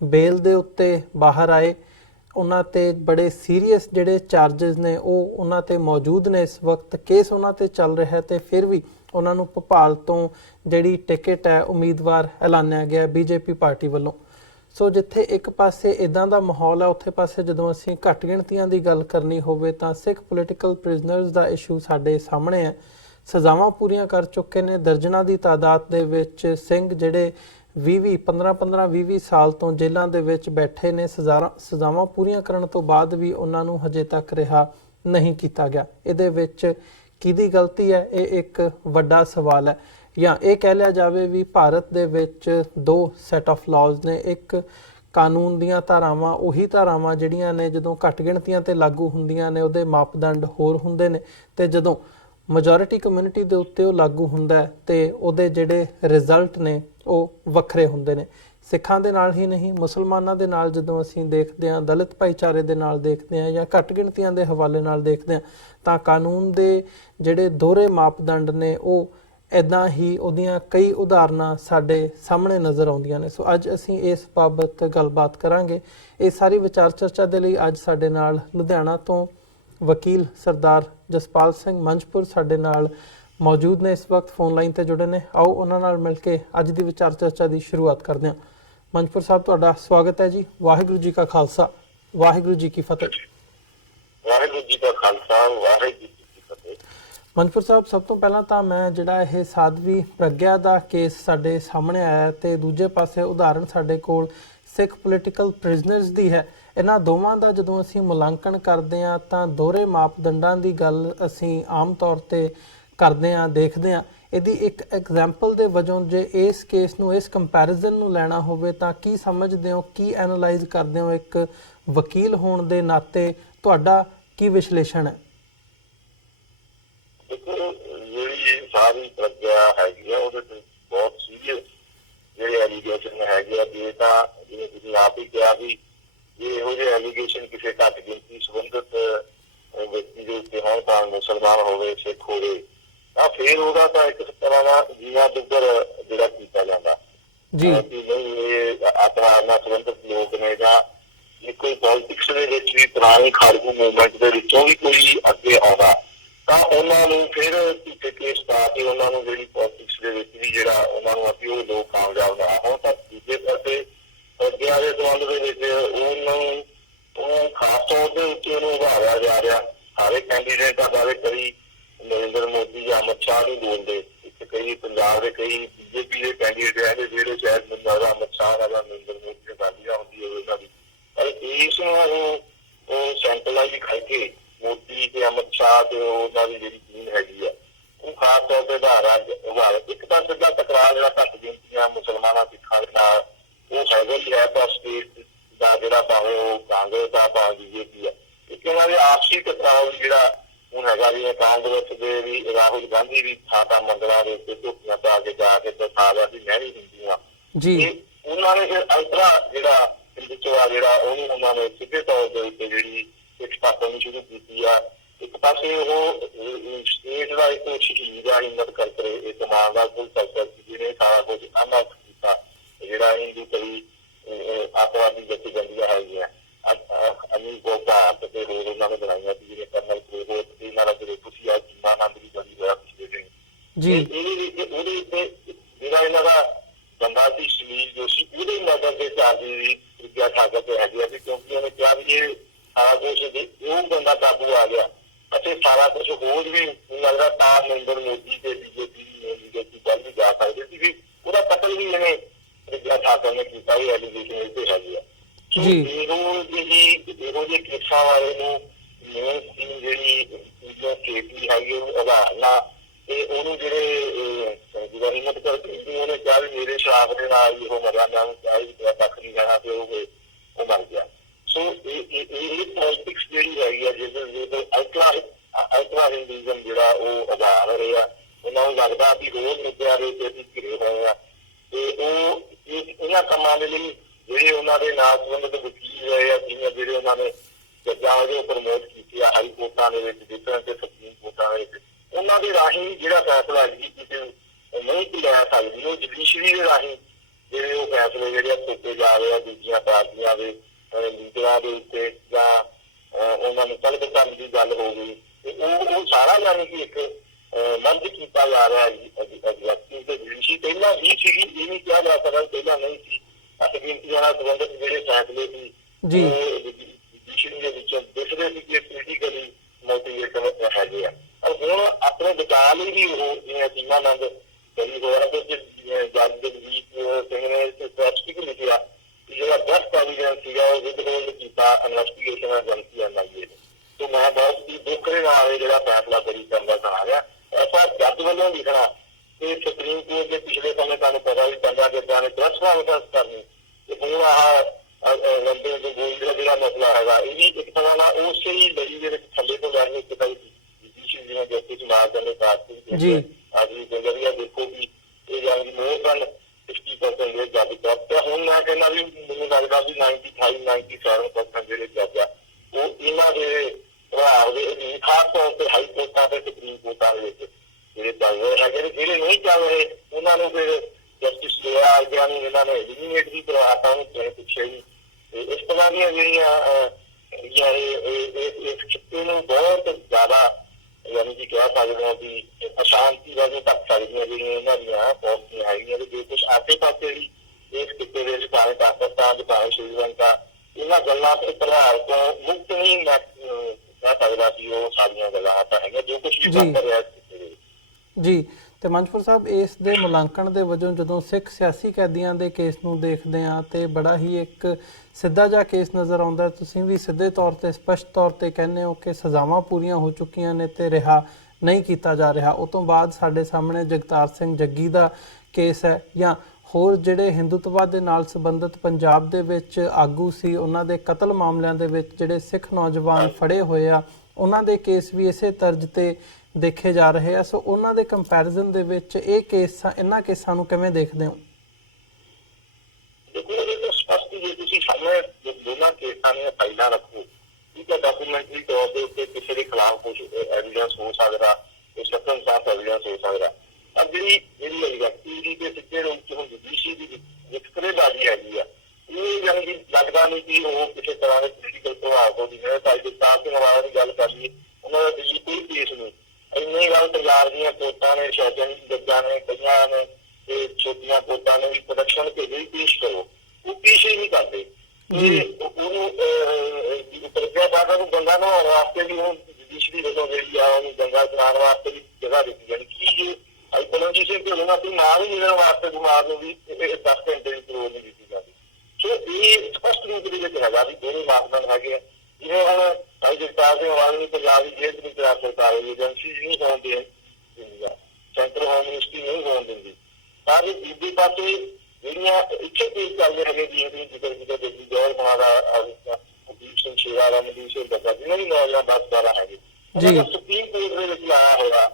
ਬੇਲ ਦੇ ਉੱਤੇ ਬਾਹਰ ਆਏ। ਉਹਨਾਂ ਤੇ ਬੜੇ ਸੀਰੀਅਸ ਜਿਹੜੇ ਚਾਰजेस ਨੇ ਉਹ ਉਹਨਾਂ ਤੇ ਮੌਜੂਦ ਨੇ। ਇਸ ਵਕਤ ਕੇਸ ਉਹਨਾਂ ਤੇ ਚੱਲ ਰਿਹਾ ਤੇ ਫਿਰ ਵੀ ਉਹਨਾਂ ਨੂੰ ਭੋਪਾਲ ਤੋਂ ਜਿਹੜੀ ਟਿਕਟ ਹੈ ਉਮੀਦਵਾਰ ਐਲਾਨਿਆ ਗਿਆ ਬੀਜੇਪੀ ਪਾਰਟੀ ਵੱਲੋਂ। ਸੋ ਜਿੱਥੇ ਇੱਕ ਪਾਸੇ ਇਦਾਂ ਦਾ ਮਾਹੌਲ ਹੈ, ਉੱਥੇ ਪਾਸੇ ਜਦੋਂ ਅਸੀਂ ਘੱਟ ਗਿਣਤੀਆਂ ਦੀ ਗੱਲ ਕਰਨੀ ਹੋਵੇ ਤਾਂ ਸਿੱਖ ਪੋਲੀਟੀਕਲ ਪ੍ਰਿਜ਼ਨਰਸ ਦਾ ਇਸ਼ੂ ਸਾਡੇ ਸਾਹਮਣੇ ਹੈ। ਸਜ਼ਾਵਾਂ ਪੂਰੀਆਂ ਕਰ ਚੁੱਕੇ ਨੇ ਦਰਜਨਾਂ ਦੀ ਤਾਦਾਦ ਦੇ ਵਿੱਚ ਸਿੰਘ ਜਿਹੜੇ 15-20 ਸਾਲ ਤੋਂ ਜੇਲ੍ਹਾਂ ਦੇ ਵਿੱਚ ਬੈਠੇ ਨੇ। ਸਜ਼ਾਵਾਂ ਪੂਰੀਆਂ ਕਰਨ ਤੋਂ ਬਾਅਦ ਵੀ ਉਹਨਾਂ ਨੂੰ ਹਜੇ ਤੱਕ ਰਿਹਾ ਨਹੀਂ ਕੀਤਾ ਗਿਆ। ਇਹਦੇ ਵਿੱਚ ਕਿਹਦੀ ਗਲਤੀ ਹੈ, ਇਹ ਇੱਕ ਵੱਡਾ ਸਵਾਲ ਹੈ। ਜਾਂ ਇਹ ਕਹਿ ਲਿਆ ਜਾਵੇ ਵੀ ਭਾਰਤ ਦੇ ਵਿੱਚ ਦੋ ਸੈਟ ਆਫ ਲਾਜ਼ ਨੇ। ਇੱਕ ਕਾਨੂੰਨ ਦੀਆਂ ਧਾਰਾਵਾਂ, ਉਹੀ ਧਾਰਾਵਾਂ ਜਿਹੜੀਆਂ ਨੇ ਜਦੋਂ ਘੱਟ ਗਿਣਤੀਆਂ ਤੇ ਲਾਗੂ ਹੁੰਦੀਆਂ ਨੇ ਉਹਦੇ ਮਾਪਦੰਡ ਹੋਰ ਹੁੰਦੇ ਨੇ, ਤੇ ਜਦੋਂ ਮੈਜੋਰਿਟੀ ਕਮਿਊਨਿਟੀ ਦੇ ਉੱਤੇ ਉਹ ਲਾਗੂ ਹੁੰਦਾ ਤੇ ਉਹਦੇ ਜਿਹੜੇ ਰਿਜ਼ਲਟ ਨੇ ਉਹ ਵੱਖਰੇ ਹੁੰਦੇ ਨੇ। ਸਿੱਖਾਂ ਦੇ ਨਾਲ ਹੀ ਨਹੀਂ, ਮੁਸਲਮਾਨਾਂ ਦੇ ਨਾਲ ਜਦੋਂ ਅਸੀਂ ਦੇਖਦੇ ਹਾਂ, ਦਲਿਤ ਭਾਈਚਾਰੇ ਦੇ ਨਾਲ ਦੇਖਦੇ ਹਾਂ, ਜਾਂ ਘੱਟ ਗਿਣਤੀਆਂ ਦੇ ਹਵਾਲੇ ਨਾਲ ਦੇਖਦੇ ਹਾਂ, ਤਾਂ ਕਾਨੂੰਨ ਦੇ ਜਿਹੜੇ ਦੋਹਰੇ ਮਾਪਦੰਡ ਨੇ ਉਹ ਇੱਦਾਂ ਹੀ ਉਹਦੀਆਂ ਕਈ ਉਦਾਹਰਨਾਂ ਸਾਡੇ ਸਾਹਮਣੇ ਨਜ਼ਰ ਆਉਂਦੀਆਂ ਨੇ। ਸੋ ਅੱਜ ਅਸੀਂ ਇਸ ਬਾਬਤ ਗੱਲਬਾਤ ਕਰਾਂਗੇ। ਇਹ ਸਾਰੀ ਵਿਚਾਰ ਚਰਚਾ ਦੇ ਲਈ ਅੱਜ ਸਾਡੇ ਨਾਲ ਲੁਧਿਆਣਾ ਤੋਂ ਵਕੀਲ ਸਰਦਾਰ ਜਸਪਾਲ ਸਿੰਘ ਮੰਝਪੁਰ ਸਾਡੇ ਨਾਲ ਮੌਜੂਦ ਨੇ, ਇਸ ਵਕਤ ਫੋਨ ਲਾਈਨ ਤੇ ਜੁੜੇ ਨੇ। ਆਓ ਉਹਨਾਂ ਨਾਲ ਮਿਲ ਕੇ ਅੱਜ ਦੀ ਵਿਚਾਰ ਚਰਚਾ ਦੀ ਸ਼ੁਰੂਆਤ ਕਰਦੇ ਹਾਂ। ਮੰਝਪੁਰ ਸਾਹਿਬ, ਤੁਹਾਡਾ ਸਵਾਗਤ ਹੈ ਜੀ। ਵਾਹਿਗੁਰੂ ਜੀ ਕਾ ਖਾਲਸਾ, ਵਾਹਿਗੁਰੂ ਜੀ ਕੀ ਫਤਿਹ। ਵਾਹਿਗੁਰੂ ਜੀ ਕਾ ਖਾਲਸਾ, ਵਾਹਿਗੁਰੂ ਜੀ ਕੀ ਫਤਿਹ। ਮੰਝਪੁਰ ਸਾਹਿਬ, ਸਭ ਤੋਂ ਪਹਿਲਾਂ ਤਾਂ ਮੈਂ ਜਿਹੜਾ ਇਹ ਸਾਧਵੀ ਪ੍ਰਗਿਆ ਦਾ ਕੇਸ ਸਾਡੇ ਸਾਹਮਣੇ ਆਇਆ ਤੇ ਦੂਜੇ ਪਾਸੇ ਉਦਾਹਰਣ ਸਾਡੇ ਕੋਲ ਸਿੱਖ ਪੋਲੀਟੀਕਲ ਪ੍ਰਿਜ਼ਨਰਸ ਦੀ ਹੈ, ਇਹਨਾਂ ਦੋਵਾਂ ਦਾ ਜਦੋਂ ਅਸੀਂ ਮੁਲਾਂਕਣ ਕਰਦੇ ਹਾਂ ਤਾਂ ਦੋਹਰੇ ਮਾਪਦੰਡਾਂ ਦੀ ਗੱਲ ਅਸੀਂ ਆਮ ਤੌਰ ਤੇ ਕਰਦੇ ਹਾਂ, ਦੇਖਦੇ ਹਾਂ। ਇਹਦੀ ਇੱਕ ਐਗਜ਼ਾਮਪਲ ਦੇ ਵਜੋਂ ਜੇ ਇਸ ਕੇਸ ਨੂੰ, ਇਸ ਕੰਪੈਰੀਜ਼ਨ ਨੂੰ ਲੈਣਾ ਹੋਵੇ ਤਾਂ ਕੀ ਸਮਝਦੇ ਹੋ, ਕੀ ਐਨਾਲਾਈਜ਼ ਕਰਦੇ ਹੋ? ਇੱਕ ਵਕੀਲ ਹੋਣ ਦੇ ਨਾਤੇ ਤੁਹਾਡਾ ਕੀ ਵਿਸ਼ਲੇਸ਼ਣ ਹੈ? ਦੇਖੋ, ਜਿਹੜੀ ਸਾਰੀ ਪ੍ਰਕਿਰਿਆ ਹੈਗੀ ਆ ਉਹਦੇ ਤੇ ਬਹੁਤ ਸੀਰੀਅਸ ਜਿਹੜੇ ਐਲੀਗੇਸ਼ਨ ਹੈਗੇ ਆ ਵੀ ਤਾਂ ਜਿਵੇਂ ਤੁਸੀਂ ਆਪ ਹੀ ਕਿਹਾ ਵੀ ਜੇ ਇਹੋ ਜਿਹੇ ਐਲੀਗੇਸ਼ਨ ਕਿਸੇ ਘੱਟ ਗਿਣਤੀ ਸੰਬੰਧਿਤ ਵਿਅਕਤੀ ਦੇ ਉੱਤੇ ਹੋਣ, ਤਾਂ ਮੁਸਲਮਾਨ ਹੋਵੇ, ਸਿੱਖ ਹੋਵੇ, ਤਾਂ ਫਿਰ ਉਹਦਾ ਤਾਂ ਇੱਕ ਤਰ੍ਹਾਂ ਦਾ ਜੀਣਾ ਦੁੱਧਰ ਜਿਹੜਾ ਕੀਤਾ ਜਾਂਦਾ ਜੀ। ਇਹ ਆਪਣਾ ਨਾਲ ਸੰਬੰਧਿਤ ਲੋਕ ਨੇ ਜਾਂ ਕੋਈ ਪੋਲੀਟਿਕਸ ਦੇ ਵਿੱਚ ਵੀ ਪੁਰਾਣੀ ਖਾੜਕੂ ਮੂਵਮੈਂਟ ਦੇ ਵਿੱਚੋਂ ਵੀ ਕੋਈ ਅੱਗੇ ਆਉਂਦਾ ਤਾਂ ਉਹਨਾਂ ਨੂੰ ਫਿਰ ਕਿਸੇ ਕੇਸ ਪਾ ਕੇ ਉਹਨਾਂ ਨੂੰ ਜਿਹੜੀ ਪੋਲੀਟਿਕਸ ਦੇ ਵਿੱਚ ਵੀ ਜਿਹੜਾ ਉਹਨਾਂ ਨੂੰ ਅੱਗੇ ਉਹ ਲੋਕ ਕਾਮਯਾਬ ਨਾ ਹੋਣ। ਤਾਂ ਦੂਜੇ ਪਾਸੇ ਪ੍ਰਕਿਰਿਆ ਦੇ ਸੰਬੰਧ ਦੇ ਵਿੱਚ ਉਹਨੂੰ ਖਾਸ ਤੌਰ ਦੇ ਉੱਤੇ ਉਹਨੂੰ ਉਭਾਰਿਆ ਜਾ ਰਿਹਾ। ਸਾਰੇ ਕੈਂਡੀਡੇਟਾਂ ਬਾਰੇ ਕਈ ਨਰਿੰਦਰ ਮੋਦੀ ਜਾਂ ਅਮਿਤ ਸ਼ਾਹ ਨਹੀਂ ਬੋਲਦੇ, ਇੱਥੇ ਕਈ ਪੰਜਾਬ ਦੇ ਕਈ ਬੀਜੇਪੀ ਦੇ ਕੈਂਡੀਡੇਟ ਹੈਗੇ ਜਿਹੜੇ ਸ਼ਾਇਦ ਮੈਨੂੰ ਲੱਗਦਾ ਅਮਿਤ ਸ਼ਾਹ ਦਾ ਨਰਿੰਦਰ ਮੋਦੀ ਦੇ ਗਾਲੀਆਂ ਹੁੰਦੀ ਹੋਵੇ ਉਹਨਾਂ ਦੀ, ਪਰ ਇਸ ਨੂੰ ਉਹ ਸੈਂਟਰਲਾਈਜ਼ ਕਰਕੇ ਮੋਦੀ ਤੇ ਅਮਿਤ ਸ਼ਾਹ ਤੇ ਉਹਨਾਂ ਦੀ ਜਿਹੜੀ ਟੀਮ ਹੈਗੀ ਆ ਉਹ ਖਾਸ ਤੌਰ ਤੇ ਉਭਾਰ ਇੱਕ ਤਾਂ ਸਿੱਧਾ ਟਕਰਾਅ ਜਿਹੜਾ ਘੱਟ ਗਿਣਤੀਆਂ ਮੁਸਲਮਾਨਾਂ ਸਿੱਖਾਂ ਦੇ ਨਾਲ ਉਹ ਹੈਗਾ ਹੀ ਹੈ। ਤਾਂ ਸਟੇਟ ਦਾ ਜਿਹੜਾ ਭਾਵੇਂ ਉਹ ਕਾਂਗਰਸ ਦਾ ਭਾਵੇਂ ਬੀਜੇਪੀ ਆ, ਇੱਕ ਇਹਨਾਂ ਦੇ ਆਪਸੀ ਟਕਰਾਅ ਜਿਹੜਾ ਹੁਣ ਹੈਗਾ ਵੀ ਕਾਂਗਰਸ ਦੇ ਵੀ ਰਾਹੁਲ ਗਾਂਧੀ ਵੀ ਥਾਂ ਮੰਦਰਾਂ ਦੇ ਉੱਤੇ ਝੋਟੀਆਂ ਪਾ ਕੇ ਜਾ ਕੇ ਦਿਖਾ ਰਿਹਾ ਸੀ ਮੈਂ ਵੀ ਹਿੰਦੂ ਹਾਂ ਜੀ। ਉਹਨਾਂ ਨੇ ਫਿਰ ਅਲਟਰਾ ਜਿਹੜਾ ਹਿੰਦੂਤਵਾ ਜਿਹੜਾ ਉਹਨੂੰ ਉਹਨਾਂ ਨੇ ਸਿੱਧੇ ਤੌਰ ਦੇ ਉੱਤੇ ਜਿਹੜੀ ਇੱਕ ਸਥਾਪਨਾ ਸ਼ੁਰੂ ਕੀਤੀ ਆ। ਇੱਕ ਪਾਸੇ ਉਹ ਸਟੇਟ ਦਾ ਇੱਕ ਸ਼ਹੀਦ ਆ ਹਿੰਮਤ ਕਰਕੇ ਇਹ ਕਮਾਨ ਦਾ ਕੋਈ ਕਲਚਰ ਸੀ ਜਿਹਨੇ ਸਾਰਾ ਕੁਝ ਅਨਕ ਕੀਤਾ। ਜਿਹੜਾ ਹਿੰਦੂ ਕਈ ਆਤਵਾਦੀ ਜਥੇਬੰਦੀਆਂ ਹੈਗੀਆਂ ਅਮੀਰ ਗੋਪਾਲ ਤੇ ਹੋਰ ਉਹਨਾਂ ਨੇ ਬਣਾਈਆਂ ਸੀ, ਜਿਹੜੇ ਕਰਨਲ ਪ੍ਰੋਹੋਤ ਇਹਨਾਂ ਦਾ ਜਿਹੜੇ ਤੁਸੀਂ ਅੱਜ ਜੀਵਾਨੰਦ ਵੀ ਬਣੀ ਹੋਇਆ ਪਿਛਲੇ ਦਿਨ ਜੀ। ਉਹਦੇ ਉੱਤੇ ਜਿਹੜਾ ਇਹਨਾਂ ਦਾ ਬੰਦਾ ਸੀ ਸੁਨੀਲ ਜੋਸ਼ੀ, ਉਹਦੇ ਮਦਦ ਦੇ ਚਾਰਜ ਵੀ ਪ੍ਰੀਖਿਆ ਠਾਕਰ ਤੇ ਹੈਗੇ ਆ, ਕਿਉਂਕਿ ਉਹਨੇ ਕਿਹਾ ਵੀ ਇਹ ਸਾਰਾ ਕੁਛ ਉਹ ਬੰਦਾ ਕਾਬੂ ਆ ਗਿਆ ਅਤੇ ਸਾਰਾ ਕੁਛ ਹੋਰ ਵੀ ਲੱਗਦਾ ਤਾਂ ਨਰਿੰਦਰ ਮੋਦੀ ਤੇ ਬੀਜੇਪੀ ਵੱਲ ਵੀ ਜਾ ਸਕਦੇ ਸੀ ਵੀ ਉਹਦਾ ਕਤਲ ਵੀ ਇਹਨੇ ਪ੍ਰੀਖਿਆ ਠਾਕਰ ਨੇ ਕੀਤਾ। ਇਹ ਐਲੀਗੇਸ਼ਨ ਇਹ ਤੇ ਹੈਗੀ ਆ ਜੀ। ਇਹੋ ਜਿਹੇ ਕੇਸਾਂ ਵਾਲੇ ਨੂੰ ਮੇਨ ਸਟ੍ਰੀਮ ਜਿਹੜੀ ਕੇਸੀ ਹੈਗੀ ਉਹ ਉਦਾਹਰਨਾਂ ਤੇ ਉਹਨੂੰ ਜਿਹੜੇ ਜਿਹੜਾ ਹਿੰਮਤ ਕਰਕੇ ਉਹਨੇ ਕਿਹਾ ਵੀ ਮੇਰੇ ਸ਼ਰਾਬ ਦੇ ਨਾਲ ਹੀ ਉਹ ਮਰਿਆ, ਮੈਂ ਉਹਨੂੰ ਤੱਕ ਨਹੀਂ ਜਾਣਾ ਤੇ ਉਹ ਮਰ ਗਿਆ। ਸੋ ਇਹ ਪੋਲੀਟਿਕਸ ਜਿਹੜੀ ਹੈਗੀ ਆ ਜਿਹਦੇ ਅਲਟਰਾ ਹਿੰਦੂਇਜ਼ਮ ਜਿਹੜਾ ਉਹ ਉਭਾਰ ਰਿਹਾ, ਉਹਨਾਂ ਨੂੰ ਲੱਗਦਾ ਵੀ ਹੋਰ ਮੁੱਦਿਆਂ ਦੇ ਉੱਤੇ ਵੀ ਘਿਰੇ ਹੋਏ ਆ ਤੇ ਉਹ ਇਹਨਾਂ ਕੰਮਾਂ ਦੇ ਲਈ ਜਿਹੜੇ ਉਹਨਾਂ ਦੇ ਨਾਲ ਸੰਬੰਧਿਤ ਵਕੀਲ ਰਹੇ ਆ, ਜਿਵੇਂ ਜਿਹੜੇ ਉਹਨਾਂ ਨੇ ਜੱਜਾਂ ਉਹਦੇ ਪ੍ਰਮੋਟ ਕੀਤੇ ਆ ਹਾਈ ਕੋਰਟਾਂ ਦੇ ਵਿੱਚ, ਡਿਫਰੈਂਟ ਤੇ ਸੁਪਰੀਮ ਕੋਰਟਾਂ ਦੇ ਵਿੱਚ, ਉਹਨਾਂ ਦੇ ਰਾਹੀਂ ਜਿਹੜਾ ਫੈਸਲਾ ਕਿਸੇ ਨਹੀਂ ਲੈ ਸਕਦੀ ਉਹ ਜੁਡੀਸ਼ਰੀ ਦੇ ਰਾਹੀਂ ਜਿਹੜੇ ਉਹ ਫੈਸਲੇ ਜਿਹੜੇ ਆ ਥੋਪੇ ਜਾ ਰਹੇ ਆ ਦੂਜੀਆਂ ਪਾਰਟੀਆਂ ਦੇ ਲੀਡਰਾਂ ਦੇ ਉੱਤੇ ਜਾਂ ਉਹਨਾਂ ਨੂੰ ਤਲਬ ਕਰਨ ਦੀ ਗੱਲ ਹੋ ਗਈ ਤੇ ਉਹ ਸਾਰਾ ਜਾਣੀ ਕਿ ਇੱਕ ਮੰਦ ਕੀਤਾ ਜਾ ਰਿਹਾ ਵਿਅਕਤੀ ਦੇ ਵਿਸ਼ੀ ਪਹਿਲਾਂ ਵੀ ਸੀਗੀ, ਇਹ ਨਹੀਂ ਕਿਹਾ ਜਾ ਸਕਦਾ ਪਹਿਲਾਂ ਨਹੀਂ ਸੀ। ਅਤੇ ਗਿਣਤੀਆਂ ਨਾਲ ਸੰਬੰਧਿਤ ਜਿਹੜੇ ਫੈਸਲੇ ਸੀ ਜੀ ਵਿਸ਼ੇ ਦੇ ਵਿੱਚ ਦਿਖਦੇ ਸੀ ਕਿ ਪੋਲੀਟੀਕਲੀ ਮੋਟੀਵੇਟਡ ਹੈਗੇ ਆ। ਪਰ ਹੁਣ ਆਪਣੇ ਬਚਾਅ ਲਈ ਵੀ ਉਹ ਜਿਵੇਂ ਸੀਮਾਨੰਦ ਕਰੀ ਹੋਇਆ ਤੇ ਜੱਜ ਜਗਜੀਤ ਸਿੰਘ ਨੇ ਸਪੈਸੀਫਿਕ ਲਿਖਿਆ ਕਿ ਜਿਹੜਾ ਬੈਸਟ ਐਵੀਡੈਂਸ ਸੀਗਾ ਉਹ ਵਿਦਹੋਲਡ ਕੀਤਾ ਇਨਵੈਸਟੀਗੇਸ਼ਨ ਏਜੰਸੀ ਐਨਆਈਏ ਨੇ। ਤੇ ਮੈਂ ਬਹੁਤ ਹੀ ਦੁੱਖ ਦੇ ਨਾਲ ਇਹ ਜਿਹੜਾ ਫੈਸਲਾ ਕਰੀ ਕਰਦਾ ਸੁਣਾ ਰਿਹਾ। ਐਸਾ ਜੱਜ ਵੱਲੋਂ ਲਿਖਣਾ ਤੇ ਸੁਪਰੀਮ ਕੋਰਟ ਦੇ ਪਿਛਲੇ ਸਮੇਂ ਤੁਹਾਨੂੰ ਪਤਾ ਵੀ ਪੰਜਾਂ ਜੱਜਾਂ ਨੇ ਪ੍ਰੈਸ ਕਾਨਫਰੰਸ ਕਰਨੀ ਤੇ ਹੁਣ ਆਹ ਲੰਬੇ ਦੇ ਗੋਲ ਦਾ ਜਿਹੜਾ ਮਸਲਾ ਹੈਗਾ ਇਹ ਵੀ ਇੱਕ ਤਰ੍ਹਾਂ ਨਾਲ ਉਸੇ ਹੀ ਲੜੀ ਦੇ ਵਿੱਚ ਥੱਲੇ ਤੋਂ ਲੈ ਕੇ ਕਿਤਾ ਜਿਵੇਂ ਜਸਟਿਸ ਮਾਰਜਨ ਨੇ ਪਾਸ ਜੀ ਅੱਜ ਵੀ ਨਜ਼ਰੀਆ ਦੇਖੋ ਵੀ ਇਹ ਜਾਂਦੀ ਮੋਰ ਦੈਨ 50% ਦੇ ਜੱਜ ਟੌਪ ਤੇ ਹੁਣ ਮੈਂ ਕਹਿੰਦਾ ਵੀ ਮੈਨੂੰ ਲੱਗਦਾ ਵੀ 95-97% ਜਿਹੜੇ ਜੱਜ ਆ ਉਹ ਇਹਨਾਂ ਦੇ ਪ੍ਰਭਾਵ ਦੇ ਅਧੀਨ ਖਾਸ ਤੌਰ ਤੇ ਹਾਈ ਕੋਰਟਾਂ ਤੇ ਸੁਪਰੀਮ ਕੋਰਟਾਂ ਦੇ ਵਿੱਚ ਜਿਹੜੇ ਚੱਲ ਰਹੇ ਹੈਗੇ ਜਿਹੜੇ ਨਹੀਂ ਚੱਲ ਰਹੇ ਉਹਨਾਂ ਨੂੰ ਫਿਰ ਜਸਟਿਸ ਲੋਆ ਨੂੰ ਇਹਨਾਂ ਨੇ ਐਲੀਮੀਨੇਟ ਵੀ ਕਰਵਾਤਾ ਉਹਨੂੰ ਕਿਸੇ ਪਿੱਛੇ ਵੀ ਇਸ ਤਰ੍ਹਾਂ ਦੀਆਂ ਜਿਹੜੀਆਂ ਇਸ ਖਿੱਤੇ ਨੂੰ ਬਹੁਤ ਜ਼ਿਆਦਾ ਯਾਨੀ ਕਿ ਕਹਿ ਸਕਦੇ ਹਾਂ ਵੀ ਅਸ਼ਾਂਤੀ ਵਜੋਂ ਤੱਕ ਸਕਦੀਆਂ ਜਿਹੜੀਆਂ ਇਹਨਾਂ ਦੀਆਂ ਪੌਲੀਸੀਆਂ ਹੈਗੀਆਂ ਤੇ ਜੇ ਕੁਛ ਆਸੇ ਪਾਸੇ ਵੀ ਇਸ ਖਿੱਤੇ ਦੇ ਵਿੱਚ ਭਾਵੇਂ ਪਾਕਿਸਤਾਨ ਭਾਵੇਂ ਸ਼੍ਰੀਲੰਕਾ ਇਹਨਾਂ ਗੱਲਾਂ ਤੇ ਪ੍ਰਭਾਵ ਤੋਂ ਮੁਕਤ ਨਹੀਂ ਮੈਂ ਕਹਿ ਸਕਦਾ ਸੀ ਉਹ ਸਾਰੀਆਂ ਗੱਲਾਂ ਤਾਂ ਹੈਗੀਆਂ ਜੋ ਕੁਛ ਵੀ ਕਰ ਰਿਹਾ ਜੀ। ਤੇ ਮੰਚਪੁਰ ਸਾਹਿਬ ਇਸ ਦੇ ਮੁਲਾਂਕਣ ਦੇ ਵਜੋਂ ਜਦੋਂ ਸਿੱਖ ਸਿਆਸੀ ਕੈਦੀਆਂ ਦੇ ਕੇਸ ਨੂੰ ਦੇਖਦੇ ਹਾਂ ਤੇ ਬੜਾ ਹੀ ਇੱਕ ਸਿੱਧਾ ਜਿਹਾ ਕੇਸ ਨਜ਼ਰ ਆਉਂਦਾ। ਤੁਸੀਂ ਵੀ ਸਿੱਧੇ ਤੌਰ ਤੇ ਸਪਸ਼ਟ ਤੌਰ ਤੇ ਕਹਿੰਦੇ ਹੋ ਕਿ ਸਜ਼ਾਵਾਂ ਪੂਰੀਆਂ ਹੋ ਚੁੱਕੀਆਂ ਨੇ ਤੇ ਰਿਹਾ ਨਹੀਂ ਕੀਤਾ ਜਾ ਰਿਹਾ। ਉਸ ਤੋਂ ਬਾਅਦ ਸਾਡੇ ਸਾਹਮਣੇ ਜਗਤਾਰ ਸਿੰਘ ਜੱਗੀ ਦਾ ਕੇਸ ਹੈ ਜਾਂ ਹੋਰ ਜਿਹੜੇ ਹਿੰਦੂਤਵਾ ਦੇ ਨਾਲ ਸੰਬੰਧਿਤ ਪੰਜਾਬ ਦੇ ਵਿੱਚ ਆਗੂ ਸੀ ਉਹਨਾਂ ਦੇ ਕਤਲ ਮਾਮਲਿਆਂ ਦੇ ਵਿੱਚ ਜਿਹੜੇ ਸਿੱਖ ਨੌਜਵਾਨ ਫੜੇ ਹੋਏ ਆ ਉਹਨਾਂ ਦੇ ਕੇਸ ਵੀ ਇਸੇ ਤਰਜ਼ ਤੇ ਦੇਖੇ ਜਾ ਰਹੇ ਆ। ਸੋ ਉਹਨਾਂ ਦੇ ਕੰਪੈਰੀਜ਼ਨ ਦੇ ਵਿੱਚ ਇਹ ਕੇਸ ਇਹਨਾਂ ਕੇਸਾਂ ਨੂੰ ਕਿਵੇਂ ਦੇਖਦੇ ਹੋ? ਦੇਖੋ ਇਹ ਤਾਂ ਸਪਸ਼ਟ ਜੇ ਤੁਸੀਂ ਸਾਹਮਣੇ ਦੋਨਾਂ ਕੇਸਾਂ ਦੀਆਂ ਫਾਈਲਾਂ ਰੱਖੋ ਠੀਕ ਹੈ ਡਾਕੂਮੈਂਟਰੀ ਤੌਰ ਦੇ ਉੱਤੇ ਕਿਸੇ ਦੇ ਖਿਲਾਫ ਕੁਝ ਐਵੀਡੈਂਸ ਹੋ ਸਕਦਾ ਕੋਈ ਸਖਤ ਸਾਫ਼ ਐਵੀਡੈਂਸ ਹੋ ਸਕਦਾ। ਪਰ ਜਿਹੜੀ ਵਿਅਕਤੀ ਦੇ ਸਿੱਧੇ ਰੂਪ ਚ ਹੁਣ ਜੁਡੀਸ਼ੀ ਦੀ ਵਿਤਕਰੇਬਾਜ਼ੀ ਹੈਗੀ ਆ ਇਹ ਜਾਣੀ ਕਿ ਲੱਗਦਾ ਨਹੀਂ ਕਿ ਉਹ ਕਿਸੇ ਤਰ੍ਹਾਂ ਦੇ ਪੋਲੀਟੀਕਲ ਪ੍ਰਭਾਵ ਤੋਂ ਦੀ ਹੈ। ਭਾਈ ਜਗਤਾਰ ਸਿੰਘ ਵਾਲਾ ਦੀ ਗੱਲ ਕਰ ਲਈਏ ਉਹਨਾਂ ਦਾ ਦਿੱਲੀ ਕੋਈ ਕੇਸ ਨਹੀਂ ਇੰਨੀ ਗੱਲ ਪੰਜਾਬ ਦੀਆਂ ਕੋਰਟਾਂ ਨੇ ਸ਼ੌਜਨ ਜੱਜਾਂ ਨੇ ਕਈਆਂ ਨੇ ਤੇ ਛੋਟੀਆਂ ਕੋਰਟਾਂ ਨੇ ਵੀ ਪ੍ਰੋਡਕਸ਼ਨ ਭੇਜੀ ਪੇਸ਼ ਕਰੋ ਉਹ ਪੇਸ਼ ਹੀ ਨਹੀਂ ਕਰਦੇ। ਉਹਨੂੰ ਪ੍ਰਗਿਆ ਬਾਗਾ ਨੂੰ ਗੰਗਾ ਨਹਾਉਣ ਵਾਸਤੇ ਵੀ ਉਹ ਜੁਡੀਸ਼ਰੀ ਵੱਲੋਂ ਜਿਹੜੀ ਆ ਉਹਨੂੰ ਗੰਗਾ ਚਲਾਉਣ ਵਾਸਤੇ ਵੀ ਜਗ੍ਹਾ ਦਿੱਤੀ ਜਾਣੀ ਕਿ ਜੇ ਅੱਜ ਪਲਮਜੀਤ ਸਿੰਘ ਢਿੱਲੋਂ ਆਪਣੀ ਮਾਂ ਵੀ ਮਿਲਣ ਵਾਸਤੇ ਬਿਮਾਰ ਨੂੰ ਵੀ 10 ਘੰਟੇ ਦੀ ਜ਼ਰੂਰਤ ਨਹੀਂ ਦਿੱਤੀ ਜਾਂਦੀ। ਸੋ ਇਹ ਸਪਸ਼ਟ ਰੂਪ ਦੇ ਵਿੱਚ ਹੈਗਾ ਵੀ ਦੋਵੇਂ ਮਾਪਦੰਡ ਹੈਗੇ ਆ। ਜਿਵੇਂ ਹੁਣ ਭਾਈ ਜਗਤਾਰ ਸਿੰਘ ਵਾਲੇ ਨੂੰ ਪੰਜਾਬ ਦੀ ਜੇਲ੍ਹ ਵਿੱਚ ਰਾਜ ਸਰਕਾਰ ਏਜੰਸੀ ਨਹੀਂ ਹੋਣ ਦੇ ਸੈਂਟਰ ਹੋਮ ਮਿਨਿਸਟਰੀ ਨਹੀਂ ਹੋਣ ਦਿੰਦੀ ਪਰ ਦੂਜੇ ਪਾਸੇ ਜਿਹੜੀਆਂ ਇੱਥੇ ਕੇਸ ਚੱਲਦੇ ਹੈਗੇ ਜਿਵੇਂ ਜਿੱਦਾਂ ਦਿੱਲੀ ਜੌਹਰ ਮਾਰਾ ਕੁਲਦੀਪ ਸਿੰਘ ਸ਼ੇਰਾ ਦਾ ਮਨਦੀਪ ਸਿੰਘ ਦੱਸਾ ਜਿਹਨਾਂ ਦੀ ਨੌਜਵਾਨ 10-12 ਹੈਗੇ ਸੁਪਰੀਮ ਕੋਰਟ ਦੇ ਵਿੱਚ ਆਇਆ ਹੋਇਆ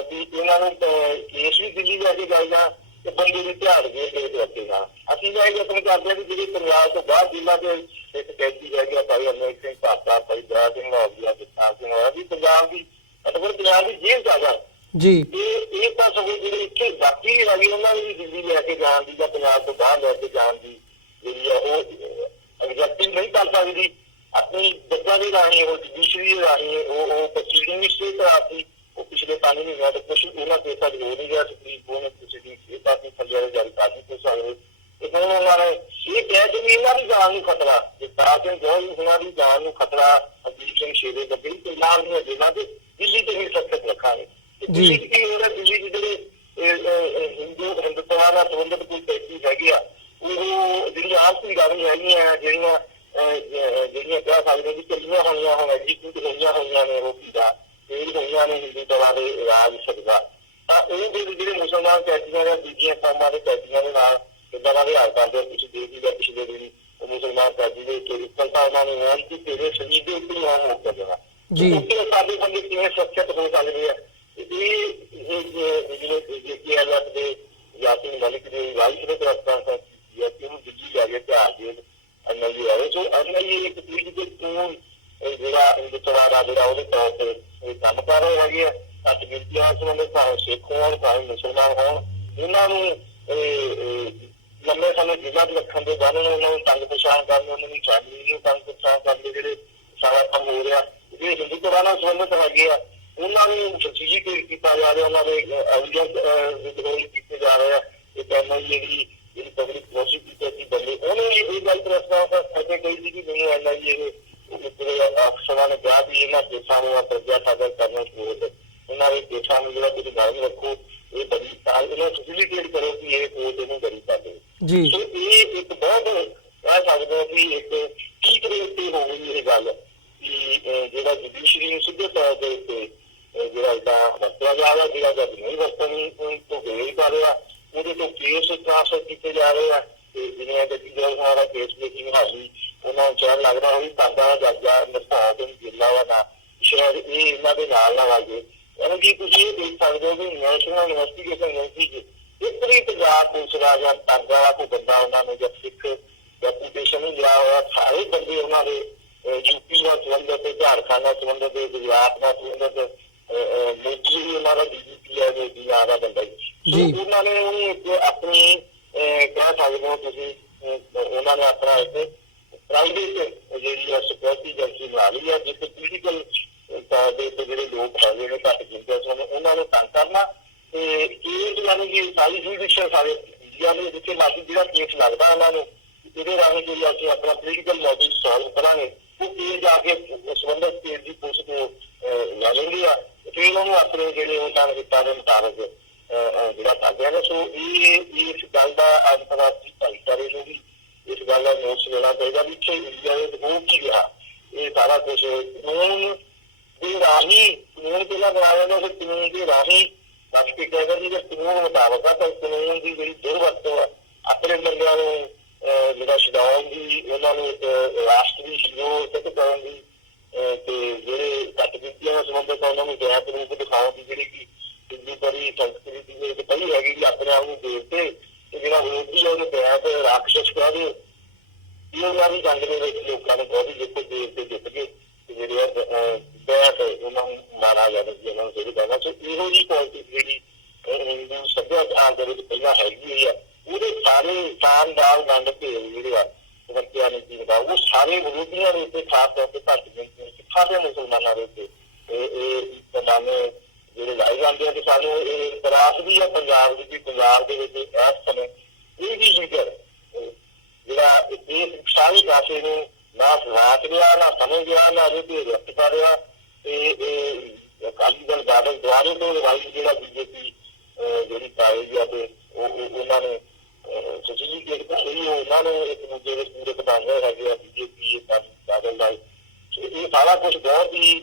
ਕਿ ਇਹਨਾਂ ਨੂੰ ਕੇਸ ਵੀ ਦਿੱਲੀ ਜਾ ਕੇ ਜਾਈਆਂ ਤੇ ਬੰਦੇ ਦੀ ਧਿਆਨ ਦੇ ਕੇ ਰੱਖੇਗਾ। ਅਸੀਂ ਤਾਂ ਇਹ ਯਤਨ ਕਰਦੇ ਹਾਂ ਕਿ ਜਿਹੜੇ ਪੰਜਾਬ ਤੋਂ ਬਾਹਰ ਜ਼ਿਲ੍ਹਾ ਦੇ ਇੱਕ ਕੈਦੀ ਹੈਗੇ ਆ ਭਾਈ ਅਮਰੀਕ ਸਿੰਘ ਭਾਪਾ ਭਾਈ ਦਰਾ ਸਿੰਘ ਹੋਇਆ ਜਗਤਾਰ ਸਿੰਘ ਹੋਇਆ ਵੀ ਪੰਜਾਬ ਦੀ ਅਟਵਰ ਪੰਜਾਬ ਦੀ ਜੇਲ੍ਹ ਚ ਆ ਜਾਣ ਜੀ ਇਹ ਤਾਂ ਸਗੋਂ ਜਿਹੜੇ ਇੱਥੇ ਬਾਕੀ ਹੈਗੇ ਉਹਨਾਂ ਦੀ ਦਿੱਲੀ ਲੈ ਕੇ ਜਾਣ ਦੀ ਜਾਂ ਪੰਜਾਬ ਤੋਂ ਬਾਹਰ ਲੈ ਕੇ ਜਾਣ ਦੀ ਜਿਹੜੀ ਆ ਉਹ ਐਗਜ਼ੈਕਟਿਵ ਨਹੀਂ ਕਰ ਸਕਦੀ ਆਪਣੀ ਬੱਚਿਆਂ ਦੀ ਰਾਣੀ ਉਹ ਜੁਡੀਸ਼ਰੀ ਦੀ ਰਾਣੀ ਉਹ ਪ੍ਰੋਸੀਡਿੰਗ ਵੀ ਸਟੇ ਕਰਾਤੀ ਉਹ ਪਿਛਲੇ ਪਾਣੀ ਮਹੀਨਿਆਂ ਤੋਂ ਕੁਛ ਉਹਨਾਂ ਕੇਸਾਂ ਚ ਹੋ ਨਹੀਂ ਗਿਆ ਸੁਪਰੀਮ ਕੋਰਟ ਨੇ ਪ੍ਰੋਸੀਡਿੰਗ ਇਹ ਪਾਰਟੀ ਫੰਡਿਆਂ ਜਾਰੀ ਕਰ ਦਿੱਤੇ ਸਕਦੇ ਤੇ ਹੁਣ ਉਹਨਾਂ ਨੇ ਇਹ ਕਹਿ ਕੇ ਵੀ ਇਹਨਾਂ ਦੀ ਜਾਨ ਨੂੰ ਖਤਰਾ ਜਗਤਾਰ ਸਿੰਘ ਜੌਹਰ ਉਹਨਾਂ ਦੀ ਜਾਨ ਨੂੰ ਖਤਰਾ ਅਮਰੀਕ ਸਿੰਘ ਸ਼ੇਰੇ ਦਾ ਬਿਲ ਪੰਜਾਬ ਦੀਆਂ ਜੇਲ੍ਹਾਂ ਤੇ ਦਿੱਲੀ ਤੇ ਵੀ ਸੁਰੱਖਿਅਤ ਰੱਖਾਂਗੇ। ਦਿੱਲੀ ਚ ਕੀ ਹੋ ਰਿਹਾ ਦਿੱਲੀ ਚ ਜਿਹੜੇ ਹਿੰਦੂਤਵਾ ਨਾਲ ਸੰਬੰਧਿਤ ਕੋਈ ਕੈਦੀ ਹੈਗੇ ਆ ਉਹ ਜਿਹੜੀਆਂ ਆਰਥਿਕ ਗਾੜੀਆਂ ਹੈਗੀਆਂ ਜਿਹੜੀਆਂ ਕਹਿ ਸਕਦੇ ਵੀ ਚੱਲੀਆਂ ਹੋਈਆਂ ਹੁਣ ਐਗਜ਼ੀਕਿਊਟ ਹੋਈਆਂ ਨੇ ਉਹ ਕੀਦਾ ਫੇਲ ਹੋਈਆਂ ਨੇ ਹਿੰਦੂਤਵਾ ਦੇ ਰਾਜ ਸਕਦਾ ਤਾਂ ਉਹ ਜਿਹੜੇ ਮੁਸਲਮਾਨ ਕੈਦੀਆਂ ਜਾਂ ਦੂਜੀਆਂ ਕੌਮਾਂ ਦੇ ਕੈਦੀਆਂ ਦੇ ਨਾਲ ਕਿੱਦਾਂ ਦਾ ਵਿਹਾਰ ਕਰਦੇ ਤੁਸੀਂ ਦੇਖੀ ਜਾਂ ਪਿਛਲੇ ਦਿਨ ਉਹ ਮੁਸਲਮਾਨ ਕੈਦੀ ਦੇ ਉੱਤੇ ਵਿਫਲਤਾ ਉਹਨਾਂ ਨੂੰ ਹੋਣ ਕਿ ਤੇਰੇ ਸਰੀਰ ਦੇ ਉੱਤੇ ਹੋਣ ਹੋ ਜਾਣਾ ਉੱਥੇ ਸਾਡੇ ਬੰਦੇ ਕਿਵੇਂ ਸੁਰੱਖਿਅਤ ਹੋ ਸਕਦੇ ਆ ਇਹ ਜਿਹੜੇ ਦੇ ਯਾਸੀਨ ਮਲਿਕ ਦੇ ਵਾਈਸ ਦੇ ਤਰਫਾਂ ਯਾਸੀਨ ਦਿੱਲੀ ਜਾ ਕੇ ਧਿਆਨ ਦੇ ਐਨਆਈਏ ਆਏ ਸੋ ਐਨਆਈਏ ਇੱਕ ਪੋਲੀਟੀਕਲ ਟੂਲ ਜਿਹੜਾ ਹਿੰਦੁਸਤਾਨ ਦਾ ਜਿਹੜਾ ਉਹਦੇ ਤੌਰ ਤੇ ਇਹ ਕੰਮ ਕਰ ਰਹੇ ਹੈਗੇ ਆ ਘੱਟ ਗਿਣਤੀਆਂ ਸੰਬੰਧਿਤ ਭਾਵੇਂ ਸਿੱਖ ਹੋਣ ਭਾਵੇਂ ਮੁਸਲਮਾਨ ਹੋਣ ਉਹਨਾਂ ਨੂੰ ਲੰਮੇ ਸਮੇਂ ਜੇਲ੍ਹਾਂ 'ਚ ਰੱਖਣ ਦੇ ਬਾਅਦ ਉਹਨਾਂ ਨੂੰ ਤੰਗ ਪਰੇਸ਼ਾਨ ਕਰਨ, ਉਹਨਾਂ ਦੀ ਫੈਮਿਲੀ ਨੂੰ ਤੰਗ ਪਰੇਸ਼ਾਨ ਕਰਨ ਦੇ ਜਿਹੜੇ ਸਾਰਾ ਕੰਮ ਹੋ ਰਿਹਾ, ਜਿਹੜੇ ਹਿੰਦੂਤਵ ਨਾਲ ਸੰਬੰਧਿਤ ਹੈਗੇ ਆ ਉਹਨਾਂ ਨੂੰ ਫੈਸਿਲਿਟੇਟ ਕੀਤਾ ਜਾ ਰਿਹਾ, ਉਹਨਾਂ ਦੇ ਐਵੀਡੈਂਸ ਵਿਦਰੋਹ ਕੀਤੇ ਜਾ ਰਹੇ ਆ। ਇੱਕ ਐਨਆਈਏ ਦੀ ਜਿਹੜੀ ਪਬਲਿਕ ਪ੍ਰੋਸੀਕਿਊਟਰ ਦੀ ਬੰਦੇ ਉਹਨੇ ਇਹ ਗੱਲ ਪ੍ਰਸਤਾਵ ਕਰਕੇ ਕਹੀ ਸੀ ਕਿ ਮੈਨੂੰ ਐਨਆਈਏ ਅਫਸਰਾਂ ਨੇ ਕਿਹਾ ਵੀ ਇਹਨਾਂ ਕੇਸਾਂ ਨੂੰ ਪ੍ਰਜਾ ਸਾਦਰ ਕਰਨਾ ਚਾਹੀਦਾ, ਉਹਨਾਂ ਦੇ ਕੇਸਾਂ ਨੂੰ ਜਿਹੜਾ ਤੁਸੀਂ ਗੱਲ ਰੱਖੋ, ਇਹ ਬੜੀ ਇਹਨਾਂ ਫੈਸਿਲਿਟੇਟ ਕਰੋ ਕਿ ਇਹ ਕੋਰਟ ਇਹਨੂੰ ਬਰੀ ਕਰ ਦੇ ਜੀ। ਸੋ ਇਹ ਇੱਕ ਬਹੁਤ ਕਹਿ ਸਕਦੇ ਹੋ ਕਿ ਇੱਕ ਠੀਕ ਰੇਟ ਤੇ ਹੋ ਗਈ ਇਹ ਗੱਲ ਕਿ ਜਿਹੜਾ ਜੁਡੀਸ਼ਰੀ ਨੂੰ ਸਿੱਧੇ ਤੌਰ ਦੇ ਉੱਤੇ ਜਿਹੜਾ ਏਦਾਂ ਵਰਤਿਆ ਜਾ ਰਿਹਾ, ਜਿਹੜਾ ਜਦ ਨਹੀਂ ਵਰਤਣੀ ਤੋਂ ਗਏ ਕਰ ਰਿਹਾ, ਉਹਦੇ ਤੋਂ ਕੇਸ ਟ੍ਰਾਂਸਫਰ ਕੀਤੇ ਜਾ ਰਹੇ ਆ। ਤੇ ਜਿਵੇਂ ਦਾ ਕੇਸ ਮੇਕਿੰਗ ਹਾਲੀ ਉਹਨਾਂ ਨੂੰ ਚਾਹ ਲੱਗਦਾ ਹੋਈ ਤਾਂਦਾ ਜੱਜਾ ਨਿਭਾ ਕੇ ਜਿੰਨਾ ਵਾ ਨਾ ਸ਼ਾਇਦ ਇਹ ਇਹਨਾਂ ਦੇ ਨਾਲ ਨਾ ਵਾਜੇ। ਯਾਨੀ ਕਿ ਤੁਸੀਂ ਇਹ ਦੇਖ ਸਕਦੇ ਹੋ ਕਿ ਨੈਸ਼ਨਲ ਇਨਵੈਸਟੀਗੇਸ਼ਨ ਏਜੰਸੀ ਚ ਇੱਕ ਵੀ ਪੰਜਾਬ ਪੁਲਿਸ ਦਾ ਜਾਂ ਤਾਂਦਾ ਵਾਲਾ ਕੋਈ ਬੰਦਾ ਉਹਨਾਂ ਨੂੰ ਜਾਂ ਸਿੱਖ ਡੈਪੂਟੇਸ਼ਨ ਨਹੀਂ ਲਿਆ ਹੋਇਆ, ਸਾਰੇ ਬੰਦੇ ਉਹਨਾਂ ਦੇ ਯੂਪੀ ਨਾਲ ਸੰਬੰਧਿਤ, ਝਾਰਖੰਡ ਨਾਲ ਸੰਬੰਧਿਤ, ਗੁਜਰਾਤ ਨਾਲ ਸੰਬੰਧਿਤ, ਮੋਦੀ ਉਹਨਾਂ ਦਾ ਡੀਜੀਪੀ ਹੈ ਜੋ ਬਿਹਾਰ ਦਾ ਬੰਦਾ ਜੀ। ਉਹਨਾਂ ਨੇ ਉਹਨੂੰ ਇੱਕ ਆਪਣੀ ਕਹਿ ਸਕਦੇ ਹੋ ਤੁਸੀਂ ਉਹਨਾਂ ਨੇ ਆਪਣਾ ਇੱਕ ਪ੍ਰਾਈਵੇਟ ਜਿਹੜੀ ਆ ਸਿਕਿਉਰਿਟੀ ਏਜੰਸੀ ਬਣਾ ਲਈ ਹੈ, ਜਿੱਥੇ ਪੋਲੀਟੀਕਲ ਤੌਰ ਦੇ ਉੱਤੇ ਜਿਹੜੇ ਲੋਕ ਹੈਗੇ ਨੇ ਘੱਟ ਗਿਣਤੀ ਚ ਉਹਨਾਂ ਨੂੰ ਤੰਗ ਕਰਨਾ ਤੇ ਇਹ ਯਾਨੀ ਕਿ ਸਾਰੀ ਜੁਡੀਸ਼ੀਅਲ ਸਾਰੇ ਇੰਡੀਆ ਦੇ ਜਿੱਥੇ ਲਾਗੂ ਜਿਹੜਾ ਕੇਸ ਲੱਗਦਾ ਉਹਨਾਂ ਨੂੰ ਇਹਦੇ ਰਾਹੀਂ ਜਿਹੜੀ ਅਸੀਂ ਆਪਣਾ ਪੋਲੀਟੀਕਲ ਲੌਬੀ ਸੋਲਵ ਕਰਾਂਗੇ, ਉਹ ਕੇਸ ਜਾ ਕੇ ਸੰਬੰਧਿਤ ਕੇਸ ਦੀ ਪੁਲਿਸ ਨੂੰ ਲੈ ਲੈਂਦੀ ਆ, ਫਿਰ ਉਹਨੂੰ ਆਪਣੇ ਜਿਹੜੇ ਉਹਨਾਂ ਦੇ ਹਿੱਤਾਂ ਦੇ ਮੁਤਾਬਕ ਜਿਹੜਾ ਕਰਦੇ ਨੇ। ਸੋ ਇਹ ਇਸ ਗੱਲ ਦਾ ਅੰਤਰਰਾਸ਼ਟਰੀ ਭਾਈਚਾਰੇ ਨੂੰ ਵੀ ਇਸ ਗੱਲ ਦਾ ਨੋਟਿਸ ਲੈਣਾ ਚਾਹੀਦਾ ਵੀ ਇੱਥੇ ਇੰਡੀਆ ਦੇ ਹੋ ਕੀ ਰਿਹਾ। ਇਹ ਸਾਰਾ ਕੁਛ ਕਾਨੂੰਨ ਦੇ ਰਾਹੀਂ ਕਾਨੂੰਨ ਪਹਿਲਾਂ ਬਣਾਇਆ ਜਾਂਦਾ, ਫਿਰ ਕਾਨੂੰਨ ਦੇ ਰਾਹੀਂ ਦੱਸ ਕੇ ਕਹਿੰਦਾ ਜੀ ਜੇ ਕਾਨੂੰਨ ਮੁਤਾਬਕ ਆ ਤਾਂ ਕਾਨੂੰਨ ਦੀ ਜਿਹੜੀ ਦੁਰਵਰਤੋਂ ਆ ਆਪਣੇ ਬੰਦਿਆਂ ਨੂੰ ਜਿਹੜਾ ਛਡਾਉਣ ਦੀ, ਉਹਨਾਂ ਨੂੰ ਇੱਕ ਰਾਸ਼ਟਰੀ ਹੀਰੋ ਸਿੱਧ ਕਰਨ ਦੀ ਤੇ ਜਿਹੜੇ ਘੱਟ ਗਿਣਤੀਆਂ ਨਾਲ ਸੰਬੰਧਿਤ ਉਹਨਾਂ ਨੂੰ ਗੈਪ ਰੂਪ ਦਿਖਾਉਣ ਦੀ ਜਿਹੜੀ ਕਿ ਹਿੰਦੂ ਪਰੀ ਸੰਸਕ੍ਰਿਤੀ ਦੇ ਇੱਕ ਪਈ ਹੈਗੀ ਕਿ ਆਪਣੇ ਆਪ ਨੂੰ ਦੇਖ ਕੇ ਤੇ ਜਿਹੜਾ ਵਿਰੋਧੀ ਆ ਉਹਨੂੰ ਗੈਪ ਰਾਖਸ਼ ਕਹਿ ਦਿਓ। ਇਹ ਉਹਨਾਂ ਦੀ ਜੰਗ ਦੇ ਵਿੱਚ ਲੋਕਾਂ ਨੇ ਬਹੁਤ ਹੀ ਜਿੱਥੇ ਦੇਖ ਕੇ ਜਿੱਤ ਗਏ ਤੇ ਜਿਹੜੇ ਬੈਠ ਉਹਨਾਂ ਨੂੰ ਮਾਰਾ ਜਾਂਦਾ ਸੀ, ਉਹਨਾਂ ਨੂੰ ਜਿਹੜੀ ਕਹਿੰਦਾ ਸੋ ਇਹੋ ਜਿਹੀ ਪੋਲਿਟਿਕਸ ਜਿਹੜੀ ਹਿੰਦੂ ਸੱਭਿਆਚਾਰ ਦੇ ਵਿੱਚ ਪਹਿਲਾਂ ਹੈਗੀ ਹੋਈ ਆ, ਉਹਦੇ ਸਾਰੇ ਸ਼ਾਨਦਾਰ ਗੰਢ ਭੇਦ ਜਿਹੜੇ ਆ ਵਰਤਿਆ ਨੀਤੀ ਦਾ ਉਹ ਸਾਰੇ ਵਿਰੋਧੀਆਂ ਦੇ ਉੱਤੇ ਖਾਸ ਤੌਰ ਤੇ ਘੱਟ ਗਿਣਤੀ ਸਿੱਖਾਂ ਤੇ ਮੁਸਲਮਾਨਾਂ ਦੇ ਉੱਤੇ ਇਹ ਪਤਾਨੇ ਜਿਹੜੇ ਲਾਏ ਜਾਂਦੇ ਆ ਕਿ ਸਾਨੂੰ ਇਹ ਤਰਾਸ ਵੀ ਆ ਪੰਜਾਬ ਦੀ ਵੀ ਪੰਜਾਬ ਦੇ ਵਿੱਚ ਇਸ ਸਮੇਂ ਇਹ ਵੀ ਲੀਡਰ ਜਿਹੜਾ ਇਹ ਸਾਰੇ ਪਾਸੇ ਨੂੰ ਨਾ ਰਾਤ ਰਿਹਾ, ਨਾ ਸਮਝ ਗਿਆ, ਨਾ ਇਹਦੇ ਵਿਅਕਤ ਕਰ ਰਿਹਾ ਤੇ ਇਹ ਅਕਾਲੀ ਦਲ ਬਾਦਲ ਦੁਆਰੇ ਤੋਂ ਰਾਈ ਜਿਹੜਾ ਬੀਜੇਪੀ ਜਿਹੜੀ ਪਾਏਗੀ ਆ ਤੇ ਉਹਨਾਂ ਨੇ ਸੱਚੀ ਕਿ ਉਹਨਾਂ ਨੂੰ ਇੱਕ ਦੂਜੇ ਦੇ ਪੂਰੇ ਪਤਾਂਗੇ ਹੈਗੇ ਆ ਬੀਜੇਪੀ ਬਾਦਲ ਦਾ। ਇਹ ਸਾਰਾ ਕੁਛ ਬਹੁਤ ਹੀ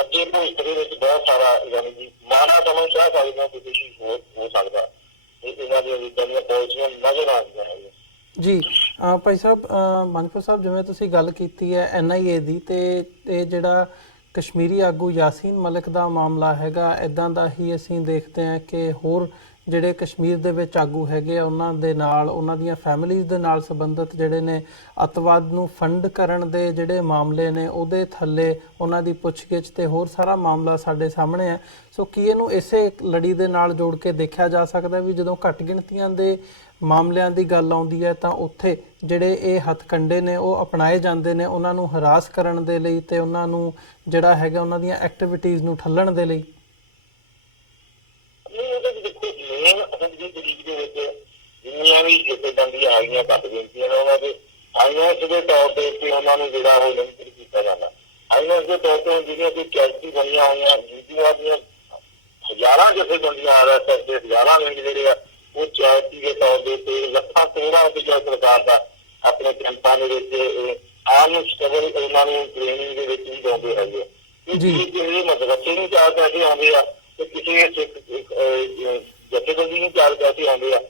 ਅੱਗੇ ਭਵਿੱਖ ਦੇ ਵਿੱਚ ਬਹੁਤ ਸਾਰਾ ਯਾਨੀ ਕਿ ਮਾੜਾ ਸਮਾਂ ਚਾਹ ਸਕਦੇ ਹੋ ਤੁਸੀਂ ਹੋ ਸਕਦਾ ਇਹਨਾਂ ਦੀਆਂ ਜਿਹੜੀਆਂ ਪਾਲਿਸੀਆਂ ਨਜ਼ਰ ਆਉਂਦੀਆਂ ਹੈਗੀਆਂ ਜੀ। ਭਾਈ ਸਾਹਿਬ ਮਨਪ੍ਰੀਤ ਸਾਹਿਬ, ਜਿਵੇਂ ਤੁਸੀਂ ਗੱਲ ਕੀਤੀ ਹੈ ਐਨਆਈਏ ਦੀ, ਤੇ ਇਹ ਜਿਹੜਾ ਕਸ਼ਮੀਰੀ ਆਗੂ ਯਾਸੀਨ ਮਲਿਕ ਦਾ ਮਾਮਲਾ ਹੈਗਾ, ਇੱਦਾਂ ਦਾ ਹੀ ਅਸੀਂ ਦੇਖਦੇ ਹਾਂ ਕਿ ਹੋਰ ਜਿਹੜੇ ਕਸ਼ਮੀਰ ਦੇ ਵਿੱਚ ਆਗੂ ਹੈਗੇ ਆ ਉਹਨਾਂ ਦੇ ਨਾਲ, ਉਹਨਾਂ ਦੀਆਂ ਫੈਮਿਲੀਜ਼ ਦੇ ਨਾਲ ਸੰਬੰਧਿਤ ਜਿਹੜੇ ਨੇ ਅੱਤਵਾਦ ਨੂੰ ਫੰਡ ਕਰਨ ਦੇ ਜਿਹੜੇ ਮਾਮਲੇ ਨੇ ਉਹਦੇ ਥੱਲੇ ਉਹਨਾਂ ਦੀ ਪੁੱਛਗਿੱਛ ਤੇ ਹੋਰ ਸਾਰਾ ਮਾਮਲਾ ਸਾਡੇ ਸਾਹਮਣੇ ਹੈ। ਸੋ ਕੀ ਇਹਨੂੰ ਇਸੇ ਲੜੀ ਦੇ ਨਾਲ ਜੋੜ ਕੇ ਦੇਖਿਆ ਜਾ ਸਕਦਾ ਵੀ ਜਦੋਂ ਘੱਟ ਗਿਣਤੀਆਂ ਦੇ ਮਾਮਲਿਆਂ ਦੀ ਗੱਲ ਆਉਂਦੀ ਹੈ ਤਾਂ ਉੱਥੇ ਜਿਹੜੇ ਇਹ ਹੱਥਕੰਡੇ ਨੇ ਉਹ ਅਪਣਾਏ ਜਾਂਦੇ ਨੇ ਉਹਨਾਂ ਨੂੰ ਹਰਾਸ ਕਰਨ ਦੇ ਲਈ ਤੇ ਉਹਨਾਂ ਨੂੰ ਜਿਹੜਾ ਹੈਗਾ ਉਹਨਾਂ ਦੀਆਂ ਐਕਟੀਵਿਟੀਜ਼ ਨੂੰ ਠੱਲਣ ਦੇ ਲਈ? ਜਿੰਨੀਆਂ ਵੀ ਜਥੇਬੰਦੀਆਂ ਆਈਆਂ ਘੱਟ ਗਿਣਤੀਆਂ ਨੇ ਉਹਨਾਂ ਦੇ ਆਈਐਸ ਦੇ ਤੌਰ ਤੇ ਉਹਨਾਂ ਨੂੰ ਜਿਹੜਾ ਉਹ ਲਿੰਕ ਕੀਤਾ ਜਾਂਦਾ। ਆਈਐਸ ਦੇ ਤੌਰ ਤੇ ਜਿਹੜੀਆਂ ਕੋਈ ਚੈਰਿਟੀ ਬਣੀਆਂ ਹੋਈਆਂ ਜੀਡੀਆਂ ਦੀਆਂ ਹਜ਼ਾਰਾਂ ਜਥੇਬੰਦੀਆਂ ਆ ਰਹਾ ਤੇ ਹਜ਼ਾਰਾਂ ਲਿੰਕ ਜਿਹੜੇ ਆ ਉਹ ਚੈਰਿਟੀ ਦੇ ਤੌਰ ਦੇ ਉੱਤੇ ਲੱਖਾਂ ਕਰੋੜਾਂ ਰੁਪਈਆ ਸਰਕਾਰ ਦਾ ਆਪਣੇ ਕੈਂਪਾਂ ਦੇ ਵਿੱਚ ਆਮ ਸਟਰਗਲ ਉਹਨਾਂ ਨੂੰ ਟ੍ਰੇਨਿੰਗ ਦੇ ਵਿੱਚ ਵੀ ਲਾਉਂਦੇ ਹੈਗੇ ਆ। ਇਹ ਮਦਰਸੇ ਨੂੰ ਚਾਰ ਪੈਸੇ ਆਉਂਦੇ ਆ ਤੇ ਕਿਸੇ ਜਥੇਬੰਦੀ ਨੂੰ ਚਾਰ ਪੈਸੇ ਆਉਂਦੇ ਆ।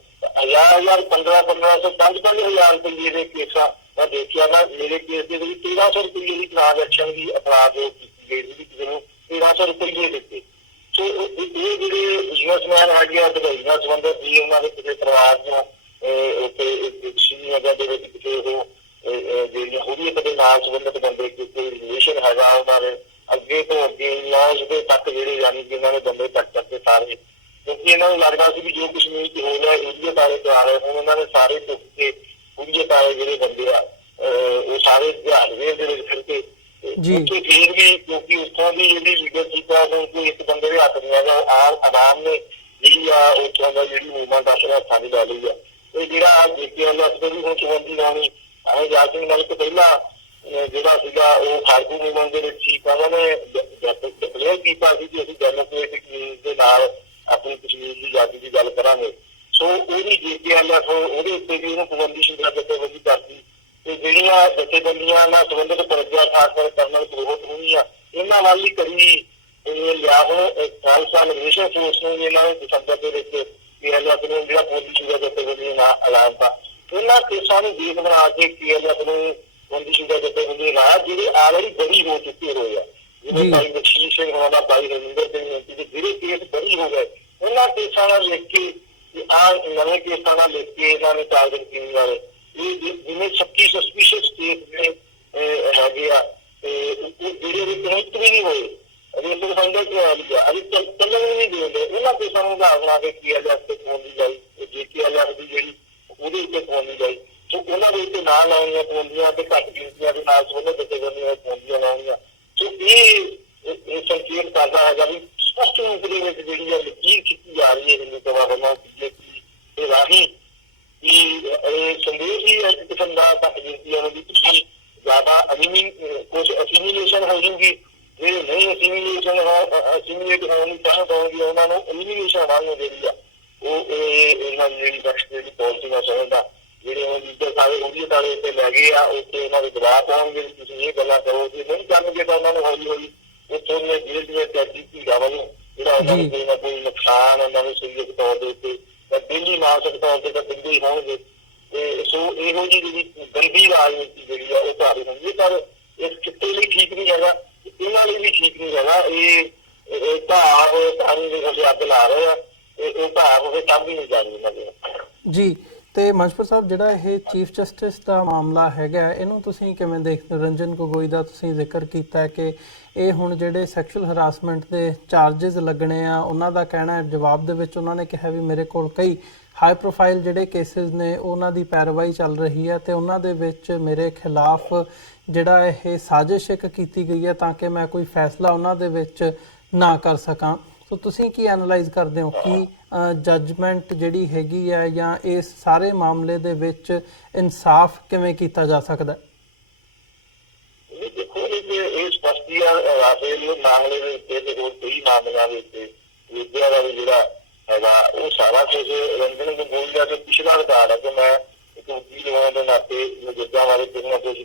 1000 1500 5-5000 ਰੁਪਏ ਦੇ ਕੇਸਾਂ ਮੈਂ ਦੇਖਿਆ ਨਾ, ਮੇਰੇ ਕੇਸ ਦੇ ਵਿੱਚ 1300 ਰੁਪਏ ਦੀ ਟ੍ਰਾਂਜੈਕਸ਼ਨ ਦੀ ਅਪਰਾਧ ਕੀਤੀ ਗਈ ਸੀ, ਕਿਸੇ ਨੂੰ 1300 ਰੁਪਏ ਦਿੱਤੇ। ਸੋ ਇਹ ਜਿਹੜੇ ਬਿਜ਼ਨਸਮੈਨ ਹੈਗੇ ਆ ਦੁਬਈ ਨਾਲ ਸੰਬੰਧਿਤ ਵੀ ਉਹਨਾਂ ਦੇ ਕਿਸੇ ਪਰਿਵਾਰ ਨੂੰ ਉੱਥੇ ਸ਼੍ਰੀਨਗਰ ਦੇ ਵਿੱਚ ਕਿਸੇ ਉਹ ਜਿਹੜੀਆਂ ਹੁਰੀਅਤ ਦੇ ਨਾਲ ਸੰਬੰਧਿਤ ਬੰਦੇ ਕਿਸੇ ਰਿਲੇਸ਼ਨ ਹੈਗਾ ਉਹਨਾਂ ਦੇ ਅੱਗੇ ਤੋਂ ਅੱਗੇ ਲੌਜ ਦੇ ਤੱਕ ਜਿਹੜੇ ਯਾਨੀ ਕਿ ਇਹਨਾਂ ਦੇ ਬੰਦੇ ਤੱਕ ਤੱਕ ਸਾਰੇ, ਕਿਉਂਕਿ ਇਹਨਾਂ ਨੂੰ ਲੱਗਦਾ ਸੀ ਵੀ ਜੋ ਕਸ਼ਮੀਰ 'ਚ ਹੋ ਰਿਹਾ ਇੰਡੀਆ ਤਾਰੇ ਕਰਾ ਰਹੇ ਹੁਣ ਉਹਨਾਂ ਨੇ ਸਾਰੇ ਚੁੱਕ ਕੇ ਪੁੰਜੇ ਤਾਰੇ ਜਿਹੜੇ ਬੰਦੇ ਆ ਉਹ ਸਾਰੇ ਧਿਆਨ ਦੇ ਵਿੱਚ ਫਿਰ ਕੇ ਉੱਥੇ ਫੇਰ ਵੀ ਕਿਉਂਕਿ ਉੱਥੋਂ ਦੀ ਜਿਹੜੀ ਲੀਡਰਸ਼ਿਪ ਆ ਕੋਈ ਇੱਕ ਬੰਦੇ ਦੇ ਹੱਥ ਨਹੀਂ ਹੈਗਾ ਆਰਾਮ ਨੇ ਜਿਹੜੀ ਆ ਉੱਥੋਂ ਦਾ ਜਿਹੜੀ ਮੂਵਮੈਂਟ ਆਪਣੇ ਹੱਥਾਂ ਦੀ ਲੈ ਲਈ ਆ ਇਹ ਜਿਹੜਾ ਜੇਕੇਐਲ ਵਾਸਤੇ ਵੀ ਹੁਣ ਚੁਣੌਤੀ ਲਾਉਣੀ ਆਜ਼ਾਦ ਸਿੰਘ ਨਾਲ ਤੋਂ ਪਹਿਲਾਂ ਜਿਹੜਾ ਸੀਗਾ ਉਹ ਖਾਰਕੂ ਮੂਵਮੈਂਟ ਦੇ ਵਿੱਚ ਸੀ ਉਹਨਾਂ ਨੇ ਡਿਕਲੇਅਰ ਕੀਤਾ ਸੀ ਕਿ ਅਸੀਂ ਡੈਮੋਕ੍ਰੈਟਿਕ ਨਿਊਜ਼ ਦੇ ਨਾਲ ਆਪਣੀ ਕਸ਼ਮੀਰ ਦੀ ਆਜ਼ਾਦੀ ਦੀ ਗੱਲ ਕਰਾਂਗੇ ਸੋ ਉਹਦੀ ਜੇਕੇਐਲ ਉਹਦੇ ਉੱਤੇ ਵੀ ਉਹਨੂੰ ਪਾਬੰਦੀ ਸ਼ੁਦਾ ਜਥੇਬੰਦੀ ਕਰਦੀ ਤੇ ਜਿਹੜੀਆਂ ਜਥੇਬੰਦੀਆਂ ਨਾਲ ਸੰਬੰਧਿਤ ਪ੍ਰਜਾ ਖਾਸ ਕਰਨ ਨਾਲ ਵਿਰੋਧ ਹੋਈਆਂ ਇਹਨਾਂ ਵੱਲ ਹੀ ਕਰੀ ਲਿਆ ਹੁਣ ਖਾਲਸਾ ਲਿਬਰੇਸ਼ਨ ਫੋਰਸ ਨੂੰ ਇਹਨਾਂ ਨੇ ਦਸੰਬਰ ਦੇ ਵਿੱਚ ਕੇਐਲਐਫ ਨੂੰ ਜਿਹੜਾ ਪਾਬੰਦੀ ਸ਼ੁਦਾ ਜਥੇਬੰਦੀ ਨਾਲ ਐਲਾਨ ਕੀਤਾ ਇਹਨਾਂ ਕੇਸਾਂ ਨੂੰ ਦੇਖ ਬਣਾ ਕੇ ਕੇਐਲਐਫ ਨੂੰ ਪਾਬੰਦੀ ਸ਼ੁਦਾ ਜਥੇਬੰਦੀ ਨਾਲ ਜਿਹੜੇ ਆਲਰੇਡੀ ਬਰੀ ਹੋ ਚੁੱਕੇ ਹੋਏ ਆ ਜਿਵੇਂ ਭਾਈ ਬਖਸ਼ੀਸ਼ ਸਿੰਘ ਹੋਣਾ ਦਾ ਭਾਈ ਰਵਿੰਦਰ ਸਿੰਘ ਦੇ ਜਿਹੜੇ ਕੇਸ ਬਰੀ ਹੋ ਗਏ ਉਹਨਾਂ ਕੇਸਾਂ ਨਾਲ ਲਿਖ ਕੇ ਨਵੇਂ ਕੇਸਾਂ ਨਾਲ ਲਿਖ ਕੇ ਇਹਨਾਂ ਨੇ ਟਾਰਗੇਟ ਕੀਤੀ ਵਾਲੇ ਇਹ ਜਿਵੇਂ 36 ਸਸਪੀਸ਼ੀਅਸ ਕੇਸ ਨੇ ਹੈਗੇ ਆ ਤੇ ਜਿਹੜੇ ਕਨੈਕਟ ਵੀ ਨਹੀਂ ਹੋਏ ਅਜੇ ਸੰਗਤ ਅਜੇ ਚੱਲਣ ਵੀ ਨਹੀਂ ਦਿੰਦੇ ਉਹਨਾਂ ਕੇਸਾਂ ਨੂੰ ਆਧਾਰ ਬਣਾ ਕੇ ਕੇਐਲਐਫ ਤੇ ਪਾਬੰਦੀ ਜਾਈ ਜੇਕੇਐਲਐਫ ਦੀ ਜਿਹੜੀ ਉਹਦੇ ਉੱਤੇ ਪਾਬੰਦੀ ਜਾਈ ਸੋ ਉਹਨਾਂ ਦੇ ਉੱਤੇ ਨਾਲ ਲਾਉਣੀਆਂ ਪਾਬੰਦੀਆਂ ਤੇ ਘੱਟ ਗਿਣਤੀਆਂ ਦੇ ਨਾਲ ਸੰਬੰਧਿਤ ਜਥੇਬੰਦੀਆਂ ਪਾਬੰਦੀਆਂ ਲਾਉਣੀਆਂ ਸੋ ਇਹ ਸੰਕੇਤ ਕਰਦਾ ਹੈਗਾ ਵੀ ਸਪਸ਼ਟ ਰੂਪ ਦੇ ਵਿੱਚ ਜਿਹੜੀ ਹੈ ਲਕੀਰ ਕੀਤੀ ਜਾ ਰਹੀ ਹੈ ਹਿੰਦੂ ਸਭਾ ਵੱਲੋਂ ਇਹ ਰਾਹੀਂ ਕਿ ਇਹ ਸੰਦੇਸ਼ ਹੀ ਇੱਕ ਕਿਸਮ ਦਾ ਘੱਟ ਗਿਣਤੀਆਂ ਦੀ ਤੁਸੀਂ ਜ਼ਿਆਦਾ ਕੁਛ ਅਸੀਮੀਲੇਸ਼ਨ ਹੋ ਜੂਗੀ ਜੇ ਨਹੀਂ ਅਸੀਮੀਲੇਟ ਹੋਣੀ ਚਾਹੁੰਦੇ ਉਹਨਾਂ ਨੂੰ ਐਲੀਮੀਨੇਸ਼ਨ ਵਾਂਗ ਜਿਹੜੀ ਆ ਉਹ ਇਹਨਾਂ ਦੀ ਜਿਹੜੀ ਬਖਸ਼ ਜਿਹੜੀ ਪਾਲਿਸੀ ਨਾਲ ਸਮਝਦਾ ਜਿਹੜੇ ਉਹ ਲੀਡਰ ਸਾਰੇ ਉਹਦੀ ਤਾਰੇ ਉੱਤੇ ਲੈ ਗਏ ਆ ਉੱਥੇ ਉਹਨਾਂ ਦੇ ਦਬਾਅ ਪਾਉਣਗੇ ਤੁਸੀਂ ਇਹ ਗੱਲਾਂ ਕਰੋ ਜੇ ਨਹੀਂ ਕਰਨਗੇ ਤਾਂ ਉਹਨਾਂ ਨੂੰ ਹੌਲੀ ਹੌਲੀ ਉੱਥੋਂ ਦੀਆਂ ਜੇਲ੍ਹ ਦੀਆਂ ਟੈਕਸੀ ਭੀੜਾ ਵੱਲੋਂ ਜਿਹੜਾ ਉਹਨਾਂ ਨੂੰ ਕੋਈ ਨਾ ਕੋਈ ਨੁਕਸਾਨ ਉਹਨਾਂ ਨੂੰ ਸਰੀਰਕ ਤੌਰ ਦੇ ਉੱਤੇ ਜਾਂ ਦਿੱਲੀ ਮਾਨਸਿਕ ਤੌਰ ਤੇ ਤਾਂ ਦਿੰਦੇ ਹੀ ਹੋਣਗੇ ਤੇ ਸੋ ਇਹੋ ਜਿਹੀ ਜਿਹੜੀ ਗੰਦੀ ਰਾਜਨੀਤੀ ਜਿਹੜੀ ਆ ਉਹ ਧਾਰੀ ਹੁੰਦੀ ਹੈ ਪਰ ਇਸ ਖਿੱਤੇ ਲਈ ਠੀਕ ਨਹੀਂ ਹੈਗਾ ਇਹਨਾਂ ਲਈ ਵੀ ਠੀਕ ਨਹੀਂ ਹੈਗਾ ਇਹ ਭਾਵ ਪਾਣੀ ਦੇ ਸਾਡੇ ਅੱਗ ਲਾ ਰਹੇ ਆ ਇਹ ਭਾਵ ਉਹ ਕੰਮ ਵੀ ਨਹੀਂ ਜਾ ਰਹੀ ਇਹਨਾਂ ਦੇ ਜੀ ਤੇ ਮੰਚਪੁਰ ਸਾਹਿਬ ਜਿਹੜਾ ਇਹ ਚੀਫ ਜਸਟਿਸ ਦਾ ਮਾਮਲਾ ਹੈਗਾ ਇਹਨੂੰ ਤੁਸੀਂ ਕਿਵੇਂ ਦੇਖਦੇ ਹੋ ਰੰਜਨ ਗੋਗੋਈ ਦਾ ਤੁਸੀਂ ਜ਼ਿਕਰ ਕੀਤਾ ਕਿ ਇਹ ਹੁਣ ਜਿਹੜੇ ਸੈਕਸ਼ੂਅਲ ਹਰਾਸਮੈਂਟ ਦੇ ਚਾਰजेस ਲੱਗਣੇ ਆ ਉਹਨਾਂ ਦਾ ਕਹਿਣਾ ਹੈ ਜਵਾਬ ਦੇ ਵਿੱਚ ਉਹਨਾਂ ਨੇ ਕਿਹਾ ਵੀ ਮੇਰੇ ਕੋਲ ਕਈ ਹਾਈ ਪ੍ਰੋਫਾਈਲ ਜਿਹੜੇ ਕੇਸਿਸ ਨੇ ਉਹਨਾਂ ਦੀ ਪੈਰਵਾਈ ਚੱਲ ਰਹੀ ਹੈ ਤੇ ਉਹਨਾਂ ਦੇ ਵਿੱਚ ਮੇਰੇ ਖਿਲਾਫ ਜਿਹੜਾ ਇਹ ਸਾਜ਼ਿਸ਼ ਇੱਕ ਕੀਤੀ ਗਈ ਹੈ ਤਾਂ ਕਿ ਮੈਂ ਕੋਈ ਫੈਸਲਾ ਉਹਨਾਂ ਦੇ ਵਿੱਚ ਨਾ ਕਰ ਸਕਾਂ ਸੋ ਤੁਸੀਂ ਕੀ ਐਨਾਲਾਈਜ਼ ਕਰਦੇ ਹੋ ਕਿ ਜੱਜਮੈਂਟ ਜਿਹੜੀ ਹੈਗੀ ਹੈ ਜਾਂ ਇਸ ਸਾਰੇ ਮਾਮਲੇ ਦੇ ਵਿੱਚ ਇਨਸਾਫ ਕਿਵੇਂ ਕੀਤਾ ਜਾ ਸਕਦਾ ਦੇਖੋ ਇਹ ਸਪਸ਼ਟੀ ਆ ਰਾਫੇਲ ਮਾਮਲੇ ਦੇ ਉੱਤੇ ਤੇ ਹੋਰ ਕਈ ਮਾਮਲਿਆਂ ਦੇ ਉੱਤੇ ਵਿਦਿਆ ਦਾ ਜਿਹੜਾ ਹੈਗਾ ਉਹ ਸਾਰਾ ਕੁਝ ਰੰਜਨ ਗੋਗੋਈ ਦਾ ਜੋ ਪਿਛਲਾ ਰਿਕਾਰਡ ਹੈ ਕਿ ਮੈਂ ਇੱਕ ਵਕੀਲ ਹੋਣ ਦੇ ਨਾਤੇ ਜੱਜਾਂ ਬਾਰੇ ਕੁਝ ਨਾ ਕੁਝ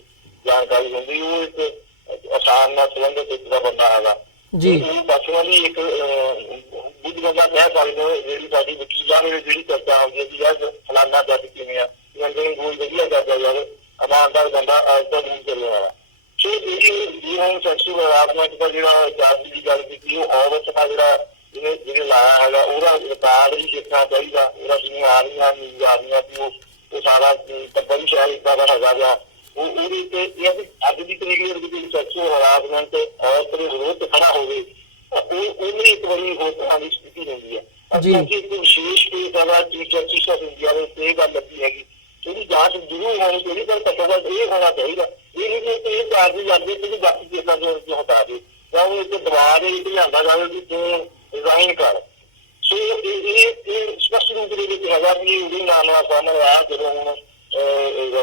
ਜਾਣਕਾਰੀ ਹੁੰਦੀ ਉਹ ਇੱਕ ਆਸਾਨ ਨਾਲ ਸੰਬੰਧਿਤ ਇੱਕ ਦਾ ਬੰਦਾ ਹੈਗਾ ਜੀ ਉਹ ਬਚਣਾ ਵੀ ਇੱਕ ਬੁੱਧ ਬੰਦਾ ਕਹਿ ਸਕਦੇ ਹੋ ਜਿਹੜੀ ਸਾਡੀ ਵਕੀਲਾਂ ਦੇ ਜਿਹੜੀ ਚਰਚਾ ਹੁੰਦੀ ਹੈ ਕਿ ਅੱਜ ਫਲਾਨਾ ਜੱਜ ਕਿਵੇਂ ਆ ਰੰਜਨ ਗੋਗੋਈ ਵਧੀਆ ਕਰਦਾ ਯਾਰ ਇਮਾਨਦਾਰ ਬੰਦਾ ਅੱਜ ਦਾ ਨਹੀਂ ਚੱਲਣ ਵਾਲਾ ਸੋ ਜਿਹੜੀ ਹੁਣ ਸੈਕਸ਼ੂਅਲ ਹਰਾਸਮੈਂਟ ਦਾ ਜਿਹੜਾ ਚਾਰਜ ਦੀ ਗੱਲ ਕੀਤੀ ਉਹ ਔਰਤ ਦਾ ਜਿਹੜਾ ਜਿਹਨੇ ਲਾਇਆ ਹੈਗਾ ਉਹਦਾ ਰਿਕਾਰਡ ਵੀ ਦੇਖਣਾ ਚਾਹੀਦਾ ਉਹਦਾ ਜਿਵੇਂ ਆ ਰਹੀਆਂ ਨਿਊਜ਼ ਆ ਰਹੀਆਂ ਵੀ ਉਹ ਸਾਰਾ ਟੱਬਰ ਸ਼ਾਇਦ ਇੱਦਾਂ ਦਾ ਹੈਗਾ ਜਾਂ ਉਹਦੇ ਉੱਤੇ ਇਹ ਅੱਜ ਦੀ ਤਰੀਕ ਦੇ ਵਿੱਚ ਸੈਕਸ਼ੂਅਲ ਹਰਾਸਮੈਂਟ ਔਰਤ ਦੇ ਵਿਰੋਧ ਖੜਾ ਹੋਵੇ ਉਹਨੇ ਇੱਕ ਵਾਰੀ ਹੋਰ ਤਰ੍ਹਾਂ ਦੀ ਸਥਿਤੀ ਹੁੰਦੀ ਹੈ ਕਿਉਂਕਿ ਇੱਕ ਵਿਸ਼ੇਸ਼ ਕੇਸ ਹੈਗਾ ਚੀਫ ਜਸਟਿਸ ਆਫ ਇੰਡੀਆ ਦੇ ਉੱਤੇ ਇਹ ਗੱਲ ਲੱਗੀ ਹੈਗੀ ਉਹਦੀ ਜਾਂਚ ਜ਼ਰੂਰ ਹੋਣੀ ਚਾਹੀਦੀ ਪਰ ਘੱਟੋ ਘੱਟ ਇਹ ਹੋਣਾ ਚਾਹੀਦਾ ਇਹ ਨਹੀਂ ਕਿ ਇਹ ਚਾਰਜ ਜਾਂਦੇ ਕਿ ਬਾਕੀ ਕੇਸਾਂ ਤੋਂ ਹਟਾ ਦੇ ਜਾਂ ਉਹ ਇੱਕ ਦਬਾਅ ਦੇ ਵਿੱਚ ਲਿਆਂਦਾ ਜਾਵੇ ਕਿ ਤੂੰ ਰਿਜ਼ਾਈਨ ਕਰ ਸੋ ਇਹ ਸਪਸ਼ਟ ਰੂਪ ਦੇ ਵਿੱਚ ਹੈਗਾ ਕਿ ਉਹਦੇ ਮਾਮਲਾ ਸਾਹਮਣੇ ਆਇਆ ਜਦੋਂ ਹੁਣ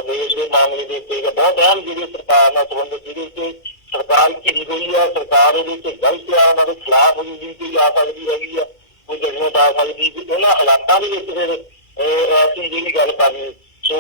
ਦੇਸ਼ ਦੇ ਮਾਮਲੇ ਦੇ ਉੱਤੇ ਬਹੁਤ ਅਹਿਮ ਜਿਹੜੇ ਸਰਕਾਰ ਨਾਲ ਸੰਬੰਧਿਤ ਜਿਹਦੇ ਉੱਤੇ ਸਰਕਾਰ ਘਿਰੀ ਹੋਈ ਆ ਸਰਕਾਰ ਉਹਦੇ ਉੱਤੇ ਗਲਤ ਆ ਉਹਨਾਂ ਦੇ ਖਿਲਾਫ ਉਹਦੀ ਕੋਈ ਆ ਸਕਦੀ ਹੈਗੀ ਆ ਕੋਈ ਜਜਮੈਂਟ ਆ ਸਕਦੀ ਉਹਨਾਂ ਹਾਲਾਤਾਂ ਦੇ ਵਿੱਚ ਫਿਰ ਅਸੀਂ ਜਿਹੜੀ ਗੱਲ ਕਰਨੀ ਸੋ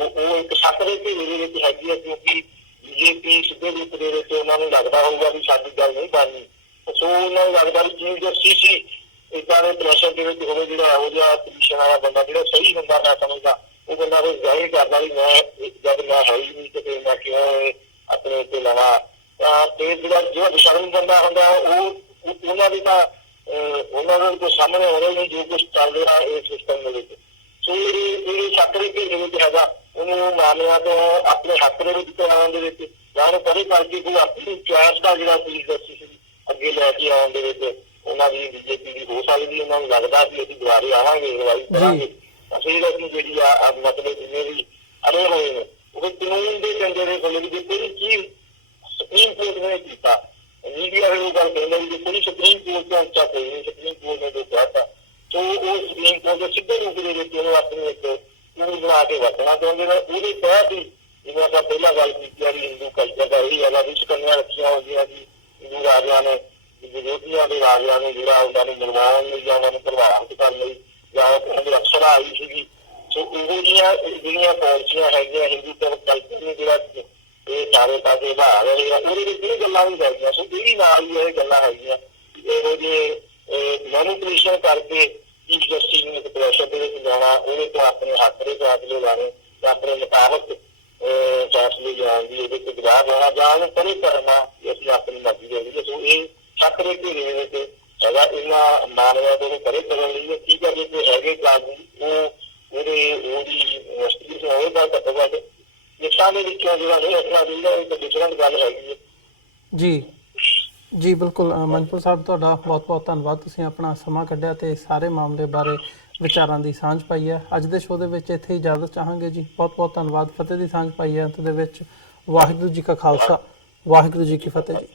ਉਹ ਇੱਕ ਸ਼ੱਕ ਦੇ ਘੇਰੇ ਦੇ ਵਿੱਚ ਹੈਗੀ ਆ ਕਿਉਂਕਿ ਬੀਜੇਪੀ ਸਿੱਧੇ ਰੂਪ ਦੇ ਵਿੱਚ ਉਹਨਾਂ ਨੂੰ ਲੱਗਦਾ ਹੋਊਗਾ ਵੀ ਸਾਡੀ ਗੱਲ ਨਹੀਂ ਬਣਨੀ ਸੋ ਉਹਨਾਂ ਨੂੰ ਲੱਗਦਾ ਵੀ ਚੀਫ ਜਸਟਿਸ ਸੀ ਇੱਦਾਂ ਦੇ ਪ੍ਰੈਸ਼ਰ ਦੇ ਵਿੱਚ ਹੋਵੇ ਜਿਹੜਾ ਇਹੋ ਜਿਹਾ ਪੋਜੀਸ਼ਨ ਵਾਲਾ ਬੰਦਾ ਜਿਹੜਾ ਸਹੀ ਹੁੰਦਾ ਮੈਂ ਸਮਝਦਾ ਉਹ ਬੰਦਾ ਫਿਰ ਜ਼ਾਹਿਰ ਕਰਦਾ ਵੀ ਮੈਂ ਜਦ ਮੈਂ ਹੈ ਹੀ ਨਹੀਂ ਤੇ ਫਿਰ ਮੈਂ ਕਿਉਂ ਆਪਣੇ ਉੱਤੇ ਲਵਾਂ ਤੇ ਜਿਹੜਾ ਬੇਸ਼ਰਮ ਬੰਦਾ ਹੁੰਦਾ ਉਹ ਉਹਨਾਂ ਦੀ ਤਾਂ ਉਹਨਾਂ ਨੂੰ ਕੋਈ ਸਾਹਮਣੇ ਹੋ ਰਿਹਾ ਨਹੀਂ ਜੋ ਕੁਛ ਚੱਲ ਰਿਹਾ ਇਸ ਸਿਸਟਮ ਦੇ ਵਿੱਚ ਸੋ ਇਹ ਸ਼ੱਕ ਦੇ ਘੇਰੇ ਵਿੱਚ ਹੈਗਾ ਉਹਨੂੰ ਮਾਮਲਿਆਂ ਤੋਂ ਆਪਣੇ ਹੱਕ ਦੇ ਵਿੱਚ ਆਉਣ ਦੇ ਵਿੱਚ ਜਾਂ ਉਹਨੂੰ ਪਰੇ ਕਰਕੇ ਕੋਈ ਆਪਣੀ ਚੁਆਇਸ ਦਾ ਜਿਹੜਾ ਪੁਲਿਸ ਜਸਟਿਸ ਅੱਗੇ ਲੈ ਕੇ ਆਉਣ ਦੇ ਵਿੱਚ ਉਹਨਾਂ ਦੀ ਬੀਜੇਪੀ ਦੀ ਹੋ ਸਕਦੀ ਉਹਨਾਂ ਨੂੰ ਲੱਗਦਾ ਵੀ ਅਸੀਂ ਦੁਬਾਰੇ ਆਵਾਂਗੇ ਅਗਵਾਈ ਕਰਾਂਗੇ ਫਿਰ ਅਸੀਂ ਜਿਹੜੀ ਆ ਮਤਲਬ ਜਿੰਨੇ ਵੀ ਅੜੇ ਹੋਏ ਨੇ ਉਹ ਕਾਨੂੰਨ ਦੇ ਕੰਡੇ ਦੇ ਕੋਲ ਵੀ ਕੋਈ ਕੀ ਸੁਪਰੀਮ ਕੋਰਟ ਨੇ ਕੀਤਾ ਮੀਡੀਆ ਨੇ ਉਹ ਗੱਲ ਕਹਿੰਦਾ ਵੀ ਕੋਈ ਸੁਪਰੀਮ ਕੋਰਟ ਦਾ ਉੱਚਾ ਕੋਈ ਨਹੀਂ ਸੁਪਰੀਮ ਕੋਰਟ ਨੇ ਜੋ ਕਹਿਤਾ तो वो सुप्रीम कोर्ट के सीधे रूप में अपने एक रूल बना के वरतना चाहते हैं ਉਹਦੇ तहत ही जिन्हें आप पहला गल की हिंदू कल्चर का यही है विच कन्या रखिया हो गया जी हिंदू राजा ने विरोधियों के राजा ने जो उन्होंने निर्माण ਲਈ ਜਾਂ ਉਹਨਾਂ ਨੂੰ ਪ੍ਰਭਾਵਿਤ ਕਰਨ ਲਈ ਜਾਂ ਉਹਨਾਂ ਅਕਸਰ ਆਈ ਸੀਗੀ ਸੋ ਉਹ ਜਿਹੜੀਆਂ ਪਾਲਿਸੀਆਂ ਹੈਗੀਆਂ ਹਿੰਦੂ ਕਲਚਰ ਨੂੰ ਜਿਹੜਾ ਇਹ ਸਾਰੇ ਪਾਸੇ ਬਾਹਰ ਰਹੇ ਉਹਦੇ ਵਿੱਚ ਇਹ ਗੱਲਾਂ ਵੀ ਹੈਗੀਆਂ ਸੋ ਜਿਹੜੀ ਨਾਲ ਹੀ ਇਹ ਗੱਲਾਂ ਹੈਗੀਆਂ ਇਹੋ ਜਿਹੇ ਮੈਨੀਪੂਲੇਸ਼ਨ ਕਰਕੇ ਚੀਫ ਜਸਟਿਸ ਨੂੰ ਪ੍ਰੈਸ਼ਰ ਦੇ ਵਿੱਚ ਜਾਣਾ ਉਹਦੇ ਤੋਂ ਆਪਣੇ ਹੱਕ ਦੇ ਫੈਸਲੇ ਲਾਣੇ ਜਾਂ ਆਪਣੇ ਮੁਤਾਬਕ ਫੈਸਲੇ ਜਾਣ ਦੀ ਉਹਦੇ ਤੇ ਗਵਾਹ ਹੋਣਾ ਜਾਂ ਉਹਨੂੰ ਪਰੇ ਕਰਨਾ ਅਸੀਂ ਆਪਣੀ ਮਰਜ਼ੀ ਦੇ ਵਿੱਚ ਸੋ ਇਹ ਹੱਕ ਦੇ ਘੇਰੇ ਵਿੱਚ ਹੈਗਾ ਇਹਨਾਂ ਮਾਨਵਤਾ ਨੂੰ ਪਰੇ ਕਰਨ ਲਈ ਕੀ ਕਰਦੇ ਕਿ ਹੈਗੇ ਕਾਨੂੰਨ ਉਹ ਉਹਦੀ ਸਟੇਟ ਹੋਏਗਾ ਘੱਟੋ ਘੱਟ ਜਿਸਾਂ ਦੇ ਵਿੱਚੋਂ ਜਿਹੜਾ ਨਹੀਂ ਰੱਖਣਾ ਚਾਹੀਦਾ ਇਹ ਤਾਂ ਦੂਸਰਾ ਗੱਲ ਹੈਗੀ ਹੈ ਜੀ ਬਿਲਕੁਲ ਮਨਪੁਰ ਸਾਹਿਬ ਤੁਹਾਡਾ ਬਹੁਤ ਬਹੁਤ ਧੰਨਵਾਦ ਤੁਸੀਂ ਆਪਣਾ ਸਮਾਂ ਕੱਢਿਆ ਤੇ ਸਾਰੇ ਮਾਮਲੇ ਬਾਰੇ ਵਿਚਾਰਾਂ ਦੀ ਸਾਂਝ ਪਾਈ ਹੈ ਅੱਜ ਦੇ ਸ਼ੋਅ ਦੇ ਵਿੱਚ ਇੱਥੇ ਇਜਾਜ਼ਤ ਚਾਹਾਂਗੇ ਜੀ ਬਹੁਤ ਬਹੁਤ ਧੰਨਵਾਦ ਫਤਿਹ ਦੀ ਸਾਂਝ ਪਾਈ ਹੈ ਅੰਤ ਦੇ ਵਿੱਚ ਵਾਹਿਗੁਰੂ ਜੀ ਕਾ ਖਾਲਸਾ ਵਾਹਿਗੁਰੂ ਜੀ ਕੀ ਫਤਿਹ ਜੀ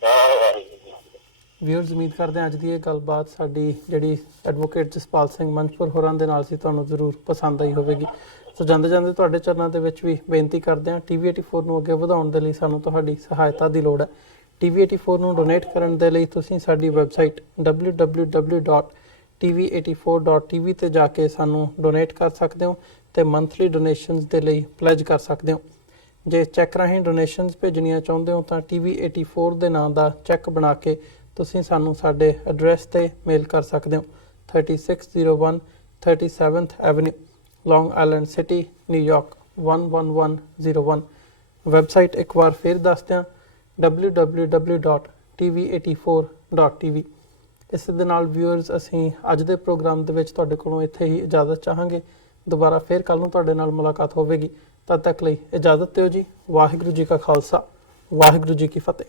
ਵਿਊਅਰਸ ਉਮੀਦ ਕਰਦੇ ਹਾਂ ਅੱਜ ਦੀ ਇਹ ਗੱਲਬਾਤ ਸਾਡੀ ਜਿਹੜੀ ਐਡਵੋਕੇਟ ਜਸਪਾਲ ਸਿੰਘ ਮੰਚਪੁਰ ਹੋਰਾਂ ਦੇ ਨਾਲ ਸੀ ਤੁਹਾਨੂੰ ਜ਼ਰੂਰ ਪਸੰਦ ਆਈ ਹੋਵੇਗੀ ਸੋ ਜਾਂਦੇ ਜਾਂਦੇ ਤੁਹਾਡੇ ਚਰਨਾਂ ਦੇ ਵਿੱਚ ਵੀ ਬੇਨਤੀ ਕਰਦੇ ਹਾਂ TV 84 ਨੂੰ ਅੱਗੇ ਵਧਾਉਣ ਦੇ ਲਈ ਸਾਨੂੰ ਤੁਹਾਡੀ ਸਹਾਇਤਾ ਦੀ ਲੋੜ ਹੈ TV 84 ਨੂੰ ਡੋਨੇਟ ਕਰਨ ਦੇ ਲਈ ਤੁਸੀਂ ਸਾਡੀ ਵੈਬਸਾਈਟ www.tv84.tv ਤੇ ਜਾ ਕੇ ਸਾਨੂੰ ਡੋਨੇਟ ਕਰ ਸਕਦੇ ਹੋ ਤੇ ਮੰਥਲੀ ਡੋਨੇਸ਼ਨਸ ਦੇ ਲਈ ਪਲੇਜ ਕਰ ਸਕਦੇ ਹੋ ਜੇ ਚੈੱਕ ਰਾਹੀਂ ਡੋਨੇਸ਼ਨਸ ਭੇਜਣੀਆਂ ਚਾਹੁੰਦੇ ਹੋ ਤਾਂ TV 84 ਦੇ ਨਾਂ ਦਾ ਚੈੱਕ ਬਣਾ ਕੇ ਤੁਸੀਂ ਸਾਨੂੰ ਸਾਡੇ ਐਡਰੈਸ ਤੇ ਮੇਲ ਕਰ ਸਕਦੇ ਹੋ 3601 37th ਐਵਨਿਊ ਲੌਂਗ ਆਈਲੈਂਡ ਸਿਟੀ ਨਿਊਯਾਰਕ 11101 ਵੈਬਸਾਈਟ ਇੱਕ ਵਾਰ ਫਿਰ ਦੱਸ ਦਿਆਂ www.tv84.tv ਇਸ ਦੇ ਨਾਲ ਵਿਊਅਰਸ ਅਸੀਂ ਅੱਜ ਦੇ ਪ੍ਰੋਗਰਾਮ ਦੇ ਵਿੱਚ ਤੁਹਾਡੇ ਕੋਲੋਂ ਇੱਥੇ ਹੀ ਇਜਾਜ਼ਤ ਚਾਹਾਂਗੇ ਦੁਬਾਰਾ ਫਿਰ ਕੱਲ ਨੂੰ ਤੁਹਾਡੇ ਨਾਲ ਮੁਲਾਕਾਤ ਹੋਵੇਗੀ ਤਦ ਤੱਕ ਲਈ ਇਜਾਜ਼ਤ ਦਿਓ ਜੀ ਵਾਹਿਗੁਰੂ ਜੀ ਕਾ ਖਾਲਸਾ ਵਾਹਿਗੁਰੂ ਜੀ ਕੀ ਫਤਿਹ